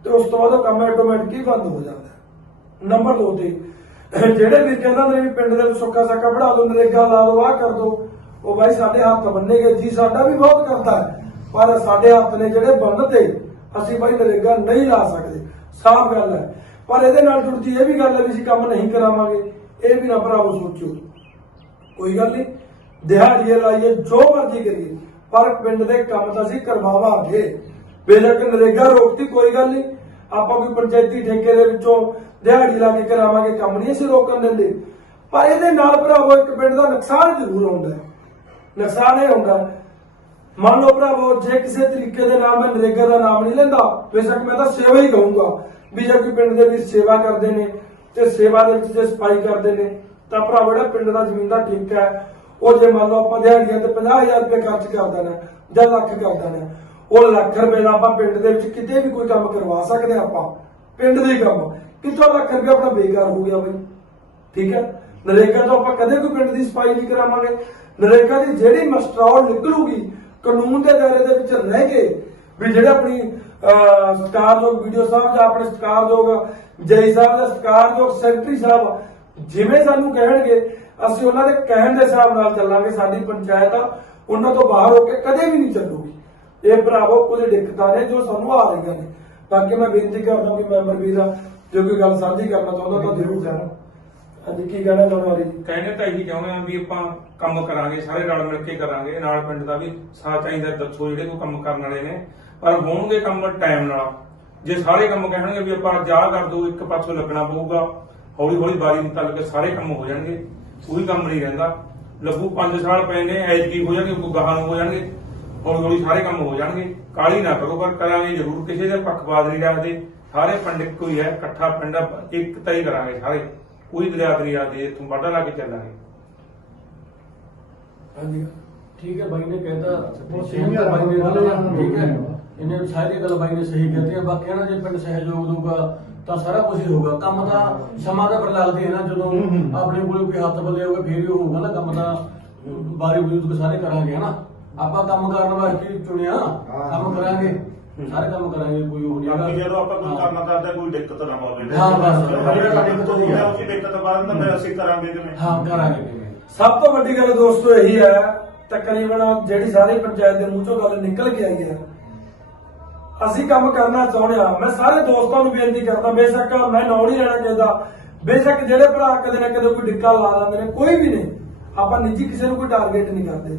Speaker 1: ਤੇ ਉਸ ਤੋਂ ਬਾਅਦ ਕੰਮ ਆਟੋਮੈਟਿਕ ਬੰਦ ਹੋ ਜਾਂਦਾ। ਨੰਬਰ 2 ਤੇ, ਜਿਹੜੇ ਵੀ ਕਹਿੰਦਾ ਨੇ ਵੀ ਪਿੰਡ ਦੇ ਵਿੱਚ ਸੁੱਕਾ ਸਾਕਾ ਬਣਾ ਦੋ ਨਰੇਗਾ ਲਾ ਦੋ ਆਹ ਕਰ ਦੋ ਉਹ ਬਾਈ ਸਾਡੇ ਹੱਥ ਬੰਨੇ ਗਏ, ਜੀ ਸਾਡਾ ਵੀ ਬਹੁਤ ਕਰਦਾ ਹੈ। ਪਰ ਸਾਡੇ ਹੱਥ ਨੇ ਜਿਹੜੇ ਬੰਨਤੇ ਅਸੀਂ ਬਾਈ ਨਰੇਗਾ ਨਹੀਂ ਲਾ ਸਕਦੇ। ਸਾਫ਼ ਗੱਲ ਹੈ। ਪਰ ਇਹਦੇ ਨਾਲ ਜੁੜਦੀ ਇਹ ਵੀ ਗੱਲ ਹੈ ਵੀ ਅਸੀਂ ਕੰਮ ਨਹੀਂ ਕਰਾਵਾਂਗੇ। ਇਹ ਵੀ ਨਾ ਭਰਾਵੋ ਸੋਚੋ। ਕੋਈ ਗੱਲ ਨਹੀਂ। ਦਿਹਾੜੀਏ ਲਾਈਏ, ਜੋ ਮਰਜ਼ੀ ਕਰੀਏ। ਪਰ ਪਿੰਡ ਦੇ ਕੰਮ ਤਾਂ ਅਸੀਂ ਕਰਵਾਵਾਂਗੇ। ਬੇਸ਼ੱਕ ਨਰੇਗਾ ਰੋਕਤੀ, ਕੋਈ ਗੱਲ ਨਹੀਂ। ਆਪਾਂ ਕੋਈ ਪੰਚਾਇਤੀ ਠੇਕੇ ਦੇ ਵਿੱਚੋਂ ਦਿਹਾੜੀ ਲਾ ਕੇ ਕਰਾਵਾਂਗੇ, ਕੰਮ ਨਹੀਂ ਅਸੀਂ ਰੋਕਣ ਦਿੰਦੇ। ਪਰ ਇਹਦੇ ਨਾਲ ਭਰਾਵੋ, ਇੱਕ ਪਿੰਡ ਦਾ ਨੁਕਸਾਨ ਜ਼ਰੂਰ ਹੁੰਦਾ ਹੈ। ਨੁਕਸਾਨ ਇਹ ਹੁੰਦਾ। ਮੰਨ ਲਓ ਭਰਾਵੋ, ਜੇ ਕਿਸੇ ਤਰੀਕੇ ਦੇ ਨਾਲ ਮੈਂ ਨਰੇਗਾ ਦਾ ਨਾਮ ਨਹੀਂ ਲੈਂਦਾ, ਬੇਸ਼ੱਕ ਮੈਂ ਤਾਂ ਸੇਵਾ ਹੀ ਕਹੂੰਗਾ। ਵੀ ਜੇ ਕੋਈ ਪਿੰਡ ਦੇ ਵਿੱਚ ਸੇਵਾ ਕਰਦੇ ਨੇ ਤੇ ਸੇਵਾ ਦੇ ਵਿੱਚ ਜੇ ਸਫ਼ਾਈ ਕਰਦੇ ਨੇ, ਤਾਂ ਭਰਾਵੋ, ਜਿਹੜਾ ਪਿੰਡ ਦਾ ਜ਼ਮੀਨ ਦਾ ਠੇਕਾ ਹੈ, ਉਹ ਜੇ ਮੰਨ ਲਓ ਆਪਾਂ ਦਿਹਾੜੀਆਂ ਤੇ 50000 ਰੁਪਏ ਖਰਚ ਕਰ ਦੇਣਾ ਜਾਂ ਲੱਖ ਕਰ ਦੇਣਾ ਉਹ ਲੱਖ ਰੁਪਏ ਦਾ ਆਪਾਂ ਪਿੰਡ ਦੇ ਵਿੱਚ ਕਿਤੇ ਵੀ ਕੋਈ ਕੰਮ ਕਰਵਾ ਸਕਦੇ ਹਾਂ ਆਪਾਂ। ਪਿੰਡ ਦੇ ਕੰਮ। ਕਿੱਥੋਂ ਲੱਖ ਰੁਪਏ ਆਪਣਾ ਬੇਕਾਰ ਹੋ ਗਿਆ ਬਈ? ਠੀਕ ਹੈ? ਨਰੇਗਾ ਤੋਂ ਆਪਾਂ ਕਦੇ ਕੋਈ ਪਿੰਡ ਦੀ ਸਫ਼ਾਈ ਨਹੀਂ ਕਰਾਵਾਂਗੇ। ਨਰੇਗਾ ਦੀ ਜਿਹੜੀ ਮਸਟਰੋਲ ਨਿਕਲੂਗੀ, ਕਾਨੂੰਨ ਦੇ ਦਾਇਰੇ ਦੇ ਵਿੱਚ ਰਹਿ ਕੇ ਵੀ ਜਿਹੜੇ ਆਪਣੀ ਸਤਿਕਾਰਯੋਗ ਵੀਡੀਓ ਸਾਹਿਬ ਜਾਂ ਆਪਣੇ ਸਤਿਕਾਰਯੋਗ ਜੈ ਸਾਹਿਬ ਦਾ ਸਤਿਕਾਰਯੋਗ ਸੈਕਟਰੀ ਸਾਹਿਬ, ਜਿਵੇਂ ਸਾਨੂੰ ਕਹਿਣਗੇ, ਅਸੀਂ ਉਹਨਾਂ ਦੇ ਕਹਿਣ ਦੇ ਹਿਸਾਬ ਨਾਲ ਚੱਲਾਂਗੇ, ਸਾਡੀ ਪੰਚਾਇਤ ਆ, ਉਹਨਾਂ ਤੋਂ ਬਾਹਰ ਹੋ ਕੇ ਕਦੇ ਵੀ ਨਹੀਂ ਚੱਲੂਗੀ। ਇਹ ਭਰਾਵੋ ਕੁਝ ਦਿੱਕਤਾਂ ਨੇ ਜੋ ਸਾਨੂੰ ਆ ਰਹੀਆਂ ਨੇ। ਬਾਕੀ ਮੈਂ ਬੇਨਤੀ ਕਰਦਾ ਵੀ ਮੈਂਬਰ ਵੀਰਾ ਜੋ ਕੋਈ ਗੱਲ ਸਾਂਝੀ ਕਰਨਾ ਚਾਹੁੰਦਾ ਤਾਂ ਜ਼ਰੂਰ ਕਰਨਾ ਅੱਜ ਕੀ ਕਹਿਣਾ ਚਾਹੁੰਦਾ ਜੀ
Speaker 3: ਕਹਿੰਦੇ ਤਾਂ ਇਹੀ ਚਾਹੁੰਦੇ ਆ ਵੀ ਆਪਾਂ ਕੰਮ ਕਰਾਂਗੇ, ਸਾਰੇ ਰਲ ਮਿਲ ਕੇ ਕਰਾਂਗੇ, ਨਾਲ ਪਿੰਡ ਦਾ ਵੀ ਸਾਥ ਚਾਹੀਦਾ ਦੱਸੋ ਜਿਹੜੇ ਕੋਈ ਕੰਮ ਕਰਨ ਵਾਲੇ ਨੇ। ਪਰ ਹੋਣਗੇ ਕੰਮ ਟਾਈਮ ਨਾਲ। ਜੇ ਸਾਰੇ ਕੰਮ ਕਹਿਣਗੇ ਵੀ ਆਪਾਂ ਜਾ ਕਰ ਦੋ, ਇੱਕ ਪਾਸੋਂ ਲੱਗਣਾ ਪਊਗਾ ਹੌਲੀ ਹੌਲੀ ਬਾਰੀ ਮੁਤਾਬਕ ਸਾਰੇ ਕੰਮ ਹੋ ਜਾਣਗੇ, ਕੋਈ ਕੰਮ ਨਹੀਂ ਰਹਿੰਦਾ। ਲੱਗੂ 5 ਸਾਲ ਪਏ ਨੇ, ਐਤਕੀ ਹੋ ਜਾਣਗੇ, ਕੋਈ ਗਾਹਾਂ ਹੋ ਜਾਣਗੇ ਹੌਲੀ ਹੌਲੀ ਸਾਰੇ ਕੰਮ ਹੋ ਜਾਣਗੇ। ਕਾਲੀ ਨਾ ਕਰੋ, ਪਰ ਕਰਾਂਗੇ ਜ਼ਰੂਰ, ਕਿਸੇ ਦੇ ਪੱਖਪਾਤ ਨਹੀਂ ਰੱਖਦੇ। ਸਾਰੇ ਪਿੰਡ ਇੱਕੋ ਹੀ ਹੈ ਇਕੱਠਾ ਪਿੰਡ ਇੱਕ ਤਾਂ ਹੀ ਕਰਾਂਗੇ ਸਾਰੇ। ਕੋਈ ਦਰਿਆ ਦਰਿਆ ਦੇ ਇੱਥੋਂ ਵਾਢਾ ਲਾ ਕੇ ਚੱਲਾਂਗੇ।
Speaker 1: ਹਾਂਜੀ।
Speaker 4: ਠੀਕ ਹੈ ਬਾਈ ਨੇ ਕਹਿਤਾ
Speaker 2: ਉਹ
Speaker 4: ਸਹੀ
Speaker 2: senior
Speaker 4: ਹੈ ਬਾਈ ਨੇ
Speaker 2: ਆ,
Speaker 4: ਗੱਲ
Speaker 2: ਉਹਨਾਂ
Speaker 4: ਠੀਕ ਹੈ।
Speaker 2: ਨੂੰ
Speaker 4: ਇਹਨੇ ਸਾਰੀ ਗੱਲ ਬਾਈ ਨੇ ਸਹੀ ਕਹਤੀ ਹੈ। ਬਾਕੀ ਨਾ ਜੇ ਪਿੰਡ ਸਹਿਯੋਗ ਦਊਗਾ ਤਾਂ ਸਾਰਾ ਕੁਝ ਹੀ ਹੋਊਗਾ। ਕੰਮ ਤਾਂ ਸਮਾਂ ਤਾਂ ਪਰ ਲੱਗਦੀ ਹੈ ਨਾ ਜਦੋਂ। ਆਪਣੇ ਕੋਲ ਕੋਈ ਹੱਥ ਬੱਲੇ ਹੋਊਗਾ ਫੇਰ ਹੀ ਹੋਊਗਾ ਨਾ ਕੰਮ ਤਾਂ। ਬਾਰੀ ਬਜ਼ੁਰਗ ਸਾਰੇ ਕਰਾਂਗੇ ਹਨਾ ਆਪਾਂ ਕੰਮ ਕਰਨ ਵਾਸਤੇ ਚੁਣਿਆ। ਕੰਮ ਕਰਾਂਗੇ। ਸਾਰੇ ਕੰਮ ਕਰਾਂਗੇ ਕੋਈ ਉਹ ਨਹੀਂ
Speaker 5: ਬਾਕੀ ਜਦੋਂ ਆਪਾਂ ਕੋਈ। ਕਰਨਾ ਕਰਦੇ ਕੋਈ ਦਿੱਕਤ ਨਾ ਹੋਵੇ।
Speaker 4: ਹਾਂ, ਬਸ।
Speaker 5: ਜਿਹੜਾ ਸਾਡੀ ਦਿੱਕਤ ਹੋਈ ਹੈ ਉਸੇ ਦਿੱਕਤ ਬਾਅਦ ਤਾਂ ਫਿਰ ਅਸੀਂ ਕਰਾਂਗੇ ਕਿਵੇਂ?
Speaker 4: ਹਾਂ ਕਰਾਂਗੇ ਕਿਵੇਂ।
Speaker 1: ਸਭ ਤੋਂ ਵੱਡੀ ਗੱਲ ਦੋਸਤੋ ਇਹੀ ਹੈ ਤਕਰੀਬਨ ਜਿਹੜੀ ਸਾਰੀ ਪੰਚਾਇਤ ਦੇ ਮੂੰਹ ਚੋਂ ਗੱਲ ਨਿਕਲ ਕੇ ਆਈ ਹੈ। ਅਸੀਂ ਕੰਮ ਕਰਨਾ ਚਾਹੁੰਦੇ ਹਾਂ। ਮੈਂ ਸਾਰੇ ਦੋਸਤਾਂ ਨੂੰ ਬੇਨਤੀ ਕਰਦਾ ਬੇਸ਼ੱਕ ਮੈਂ ਨਾਂ ਨਹੀਂ ਲੈਣਾ ਚਾਹੁੰਦਾ। ਬੇਸ਼ੱਕ ਜਿਹੜੇ ਭਰਾ ਕਦੇ ਨਾ ਕਦੇ ਕੋਈ ਡਿੱਕਾ ਲਾ ਲੈਂਦੇ ਨੇ ਕੋਈ ਵੀ ਨਹੀਂ। ਆਪਾਂ ਨਿੱਜੀ ਕਿਸੇ ਨੂੰ ਕੋਈ ਟਾਰਗੇਟ ਨਹੀਂ ਕਰਦੇ।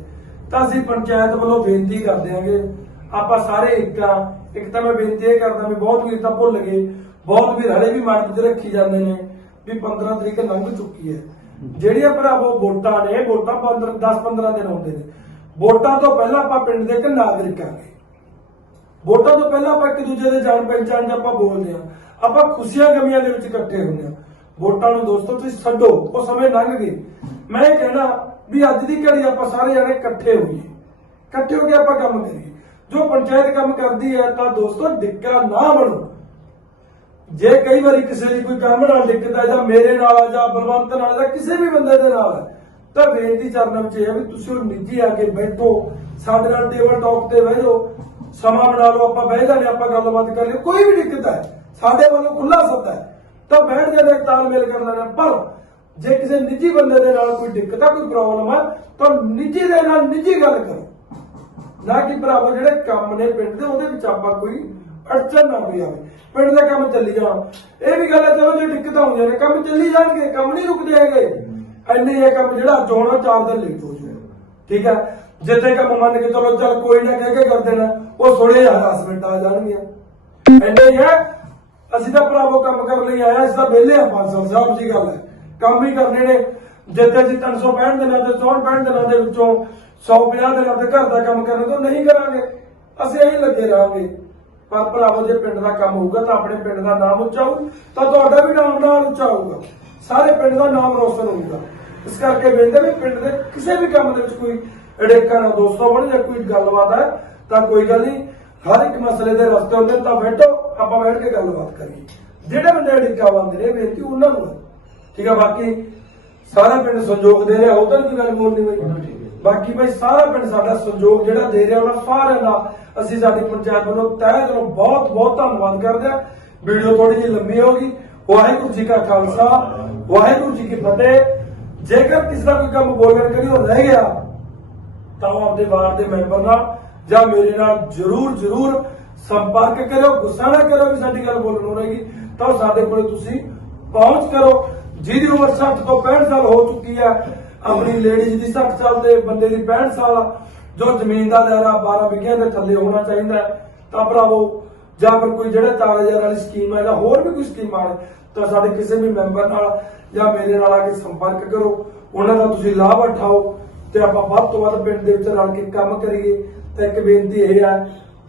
Speaker 1: ਤਾਂ ਅਸੀਂ ਪੰਚਾਇਤ ਵੱਲੋਂ ਬੇਨਤੀ ਕਰਦੇ ਹਾਂਗੇ ਆਪਾਂ ਸਾਰੇ ਇੱਕ ਆ ਇੱਕ ਤਾਂ ਮੈਂ ਬੇਨਤੀ ਇਹ ਕਰਦਾ ਵੀ ਬਹੁਤ ਵੀਰ ਤਾਂ ਭੁੱਲ ਗਏ, ਬਹੁਤ ਵੀਰ ਹਲੇ ਵੀ ਮਨ ਵਿੱਚ ਰੱਖੀ ਜਾਂਦੇ ਨੇ ਵੀ 15 ਤਰੀਕ ਲੰਘ ਚੁੱਕੀ ਹੈ। ਜਿਹੜੀਆਂ ਭਰਾਵੋ ਵੋਟਾਂ ਨੇ ਵੋਟਾਂ 15 10 15 ਦਿਨ ਆਉਂਦੇ ਨੇ। ਵੋਟਾਂ ਤੋਂ ਪਹਿਲਾਂ ਆਪਾਂ ਪਿੰਡ ਦੇ ਇੱਕ ਨਾਗਰਿਕ ਆਂਗੇ ਵੋਟਾਂ ਤੋਂ ਪਹਿਲਾਂ ਆਪਾਂ ਇੱਕ ਦੂਜੇ ਦੇ ਜਾਣ ਪਹਿਚਾਣ 'ਚ ਆਪਾਂ ਬੋਲਦੇ ਆ ਆਪਾਂ ਖੁਸ਼ੀਆਂ ਗਮੀਆਂ ਦੇ ਵਿੱਚ ਇਕੱਠੇ ਹੁੰਦੇ ਆ ਵੋਟਾਂ ਨੂੰ ਦੋਸਤੋ ਤੁਸੀਂ ਛੱਡੋ, ਉਹ ਸਮੇਂ ਲੰਘ ਗਏ। ਮੈਂ ਇਹ ਕਹਿਣਾ ਵੀ ਅੱਜ ਦੀ ਘੜੀ ਆਪਾਂ ਸਾਰੇ ਜਣੇ ਇਕੱਠੇ ਹੋਈਏ। ਇਕੱਠੇ ਹੋ ਕੇ ਆਪਾਂ ਕੰਮ ਕਰੀਏ। ਜੋ ਪੰਚਾਇਤ ਕੰਮ ਕਰਦੀ ਹੈ, ਤਾਂ ਦੋਸਤੋ ਡਿੱਕਾ ਨਾ ਬਣੋ। ਜੇ ਕਈ ਵਾਰੀ ਕਿਸੇ ਦੀ ਕੋਈ ਕੰਮ ਨਾਲ ਦਿੱਕਤ ਹੈ ਜਾਂ ਮੇਰੇ ਨਾਲ ਆ ਜਾਂ ਬਲਵੰਤ ਨਾਲ ਜਾਂ ਕਿਸੇ ਵੀ ਬੰਦੇ ਦੇ ਨਾਲ, ਤਾਂ ਬੇਨਤੀ ਚਰਨਾਂ ਵਿੱਚ ਇਹ ਹੈ ਵੀ ਤੁਸੀਂ ਉਹ ਨਿੱਜੀ ਆ ਕੇ ਬੈਠੋ, ਸਾਡੇ ਨਾਲ ਟੇਬਲ ਟਾਕ ਤੇ ਬਹਿ ਜਾਓ, ਸਮਾਂ ਬਣਾ ਲਓ, ਆਪਾਂ ਬਹਿ ਜਾਂਦੇ ਆਪਾਂ ਗੱਲਬਾਤ ਕਰ ਲਈ ਕੋਈ ਵੀ ਦਿੱਕਤ ਹੈ, ਸਾਡੇ ਵੱਲੋਂ ਖੁੱਲਾ ਸੱਦਾ ਹੈ, ਤਾਂ ਬੈਠ ਜਾਂਦੇ ਇੱਕ ਤਾਲਮੇਲ ਕਰ ਲੈਣਾ ਪਰ ਜੇ ਕਿਸੇ ਨਿੱਜੀ ਬੰਦੇ ਦੇ ਨਾਲ ਕੋਈ ਦਿੱਕਤ ਹੈ ਕੋਈ ਪ੍ਰੋਬਲਮ ਹੈ ਤਾਂ ਨਿੱਜੀ ਦੇ ਨਾਲ ਨਿੱਜੀ ਗੱਲ ਕਰੋ। ਨਾ ਕਿ ਭਰਾਵੋ ਜਿਹੜੇ ਕੰਮ ਨੇ ਪਿੰਡ ਦੇ, ਉਹਦੇ ਵਿੱਚ ਆਪਾਂ ਕੋਈ ਅੜਚਨ ਨਾ ਕੋਈ ਆਵੇ। ਪਿੰਡ ਦਾ ਕੰਮ ਚੱਲੀ ਜਾਣਾ। ਇਹ ਵੀ ਗੱਲ ਹੈ, ਚਲੋ ਜੇ ਦਿੱਕਤਾਂ ਹੁੰਦੀਆਂ ਨੇ, ਕੰਮ ਚੱਲੀ ਜਾਣਗੇ, ਕੰਮ ਨਹੀਂ ਰੁਕਦੇ ਹੈਗੇ। ਐਨੇ ਇਹ ਕੰਮ ਜਿਹੜਾ ਅੱਜ ਹੋਣਾ ਚਾਰ ਦਿਨ ਲੇਟ ਹੋ ਜਾਊਗਾ ਠੀਕ ਹੈ? ਜਿੱਥੇ ਕੰਮ ਮੰਨ ਕੇ ਚਲੋ, ਚੱਲ ਕੋਈ ਨਾ ਕਹਿ ਕੇ ਕਰ ਦੇਣਾ, ਉਹ ਥੋੜੇ ਹਰਾਸਮੈਂਟ ਆ ਜਾਣਗੀਆਂ। ਐਨੇ ਹੀ ਹੈ। ਅਸੀਂ ਤਾਂ ਭਰਾਵੋ ਕੰਮ ਕਰਨ ਲਈ ਆਇਆ ਅਸੀਂ ਤਾਂ ਵਿਹਲੇ ਆ ਪੰਜ ਸਾਹਿਬ ਦੀ ਗੱਲ ਹੈ। ਕੰਮ ਵੀ ਕਰਨੇ ਨੇ। ਜਿੱਥੇ ਅਸੀਂ 365 ਦਿਨਾਂ ਦੇ 64 ਦਿਨਾਂ ਦੇ ਵਿੱਚੋਂ 150 ਦਿਨ ਆਪਣੇ ਘਰ ਦਾ ਕੰਮ ਕਰਨ ਤੋਂ ਨਹੀਂ ਕਰਾਂਗੇ। ਅਸੀਂ ਇਹੀ ਲੱਗੇ ਰਹਾਂਗੇ। ਪਰ ਭਰਾਵੋ, ਜੇ ਪਿੰਡ ਦਾ ਕੰਮ ਹੋਊਗਾ ਤਾਂ ਆਪਣੇ ਪਿੰਡ ਦਾ ਨਾਮ ਉੱਚਾ ਹੋਊ ਤਾਂ ਤੁਹਾਡਾ ਵੀ ਨਾਮ ਨਾਲ ਉੱਚਾ ਹੋਊਗਾ ਸਾਰੇ ਪਿੰਡ ਦਾ ਨਾਮ ਰੋਸ਼ਨ ਹੋਊਗਾ। ਇਸ ਕਰਕੇ ਵੇਂਦੇ ਵੀ ਪਿੰਡ ਦੇ ਕਿਸੇ ਵੀ ਕੰਮ ਦੇ ਵਿੱਚ ਕੋਈ ਅੜੇਕਾ ਨਾ ਦੋਸਤੋ ਬਣ ਜਾਂ ਕੋਈ ਗੱਲਬਾਤ ਹੈ, ਤਾਂ ਕੋਈ ਗੱਲ ਨਹੀਂ। ਹਰ ਇੱਕ ਮਸਲੇ ਦੇ ਰਸਤੇ ਹੁੰਦੇ ਤਾਂ ਬੈਠੋ, ਆਪਾਂ ਬੈਠ ਕੇ ਗੱਲਬਾਤ ਕਰੀਏ। ਜਿਹੜੇ ਬੰਦੇ ਅੜੇਕਾ ਬੰਦੇ ਨੇ, ਬੇਨਤੀ ਉਹਨਾਂ ਨੂੰ ਠੀਕ ਹੈ, ਬਾਕੀ ਸਾਰਾ ਪਿੰਡ ਸੰਜੋਗ ਦੇ ਰਿਹਾ, ਉਹ ਤਾਂ ਕੋਈ ਗੱਲ ਬੋਲਣੀ ਬਈ। ਬਾਕੀ ਭਾਈ ਸਾਰਾ ਪਿੰਡ ਸਾਡਾ ਸੰਯੋਗ ਜਿਹੜਾ ਦੇ ਰਿਹਾ ਉਹਨਾਂ ਸਾਰਿਆਂ ਦਾ, ਅਸੀਂ ਸਾਡੀ ਪੰਚਾਇਤ ਵੱਲੋਂ ਤਹਿ ਦਿਲੋਂ ਬਹੁਤ ਬਹੁਤ ਧੰਨਵਾਦ ਕਰਦੇ ਹਾਂ। ਵੀਡੀਓ ਥੋੜੀ ਜਿਹੀ ਲੰਬੀ ਹੋ ਵਾਹਿਗੁਰੂ ਜੀ ਕਾ ਖਾਲਸਾ, ਵਾਹਿਗੁਰੂ ਜੀ ਕੀ ਫਤਿਹ। ਜੇਕਰ ਕਿਸੇ ਦਾ ਕੋਈ ਕੰਮ ਬੋਲਣ ਕਰੀ ਉਹ ਰਹਿ ਗਿਆ, ਤਾਂ ਉਹ ਆਪਦੇ ਵਾਰਡ ਦੇ ਮੈਂਬਰ ਨਾਲ ਜਾਂ ਮੇਰੇ ਨਾਲ ਜਰੂਰ ਜਰੂਰ ਸੰਪਰਕ ਕਰੋ ਗੁੱਸਾ ਨਾ ਕਰੋ ਵੀ ਸਾਡੀ ਗੱਲ ਬੋਲਣ ਨੂੰ ਰਹੇਗੀ ਤਾਂ ਉਹ ਸਾਡੇ ਕੋਲ ਤੁਸੀਂ ਪਹੁੰਚ ਕਰੋ। ਜਿਹਦੀ ਉਮਰ 60 ਤੋਂ 65 ਸਾਲ ਹੋ ਚੁੱਕੀ ਹੈ ਆਪਣੀ ਲੇਡੀਜ਼ ਦੀ 60 ਸਾਲ ਬੰਦੇ ਦੀ 65 ਸਾਲ ਜੋ ਜ਼ਮੀਨ ਦਾ ਦਾਇਰਾ 12 ਵਿਗਿਆਂ ਦੇ ਥੱਲੇ ਹੋਣਾ ਚਾਹੀਦਾ ਤਾਂ ਭਰਾਵੋ, ਜਾਂ ਫਿਰ ਕੋਈ ਜਿਹੜੇ 4000 ਵਾਲੀ ਸਕੀਮ ਹੈ ਜਾਂ ਹੋਰ ਵੀ ਕੋਈ ਸਕੀਮਾਂ ਨੇ ਤਾਂ ਸਾਡੇ ਕਿਸੇ ਵੀ ਮੈਂਬਰ ਨਾਲ ਜਾਂ ਮੇਰੇ ਨਾਲ ਆ ਕੇ ਸੰਪਰਕ ਕਰੋ। ਉਹਨਾਂ ਦਾ ਤੁਸੀਂ ਲਾਭ ਉਠਾਓ ਤੇ ਆਪਾਂ ਵੱਧ ਤੋਂ ਵੱਧ ਪਿੰਡ ਦੇ ਵਿੱਚ ਰਲ ਕੇ ਕੰਮ ਕਰੀਏ। ਤਾਂ ਇੱਕ ਬੇਨਤੀ ਇਹ ਹੈ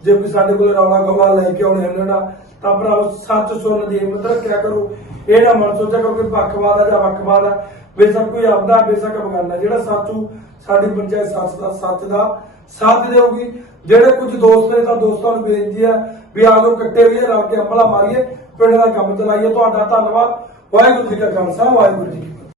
Speaker 1: ਜੇ ਕੋਈ ਸਾਡੇ ਕੋਲ ਰੌਲਾ ਗਵਾ ਲੈ ਕੇ ਆਉਣੇ ਹਨ ਨਾ ਤਾਂ ਭਰਾਵੋ, ਸੱਚ ਸੁਣਨ ਦੀ ਹਿੰਮਤ ਰੱਖਿਆ ਕਰੋ। ਇਹ ਨਾ ਮਨ ਸੋਚਿਆ ਕਰੋ ਕਿ ਪੱਖਵਾਦ ਹੈ ਜਾਂ ਵੱਖਵਾਦ ਹੈ ਬੇਸ਼ੱਕ ਕੋਈ ਆਪਦਾ, ਬੇਸ਼ੱਕ ਬਗਾਨਾ ਜਿਹੜਾ ਸੱਚੂ ਸਾਡੀ ਪੰਚਾਇਤ ਸੱਚ ਦਾ ਸੱਚ ਦਾ ਸਾਥ ਦੇਊਗੀ। ਜਿਹੜੇ ਕੁਝ ਦੋਸਤ ਨੇ ਤਾਂ ਦੋਸਤਾਂ ਨੂੰ ਬੇਨਤੀ ਹੈ ਵੀ ਆ ਜਾਓ ਇਕੱਠੇ ਵੀ ਰਲ ਕੇ ਅੰਬਲਾ ਮਾਰੀਏ, ਪਿੰਡ ਦਾ ਕੰਮ ਚਲਾਈਏ। ਤੁਹਾਡਾ ਧੰਨਵਾਦ। ਵਾਹਿਗੁਰੂ ਜੀ ਕਾ ਖਾਲਸਾ, ਵਾਹਿਗੁਰੂ ਜੀ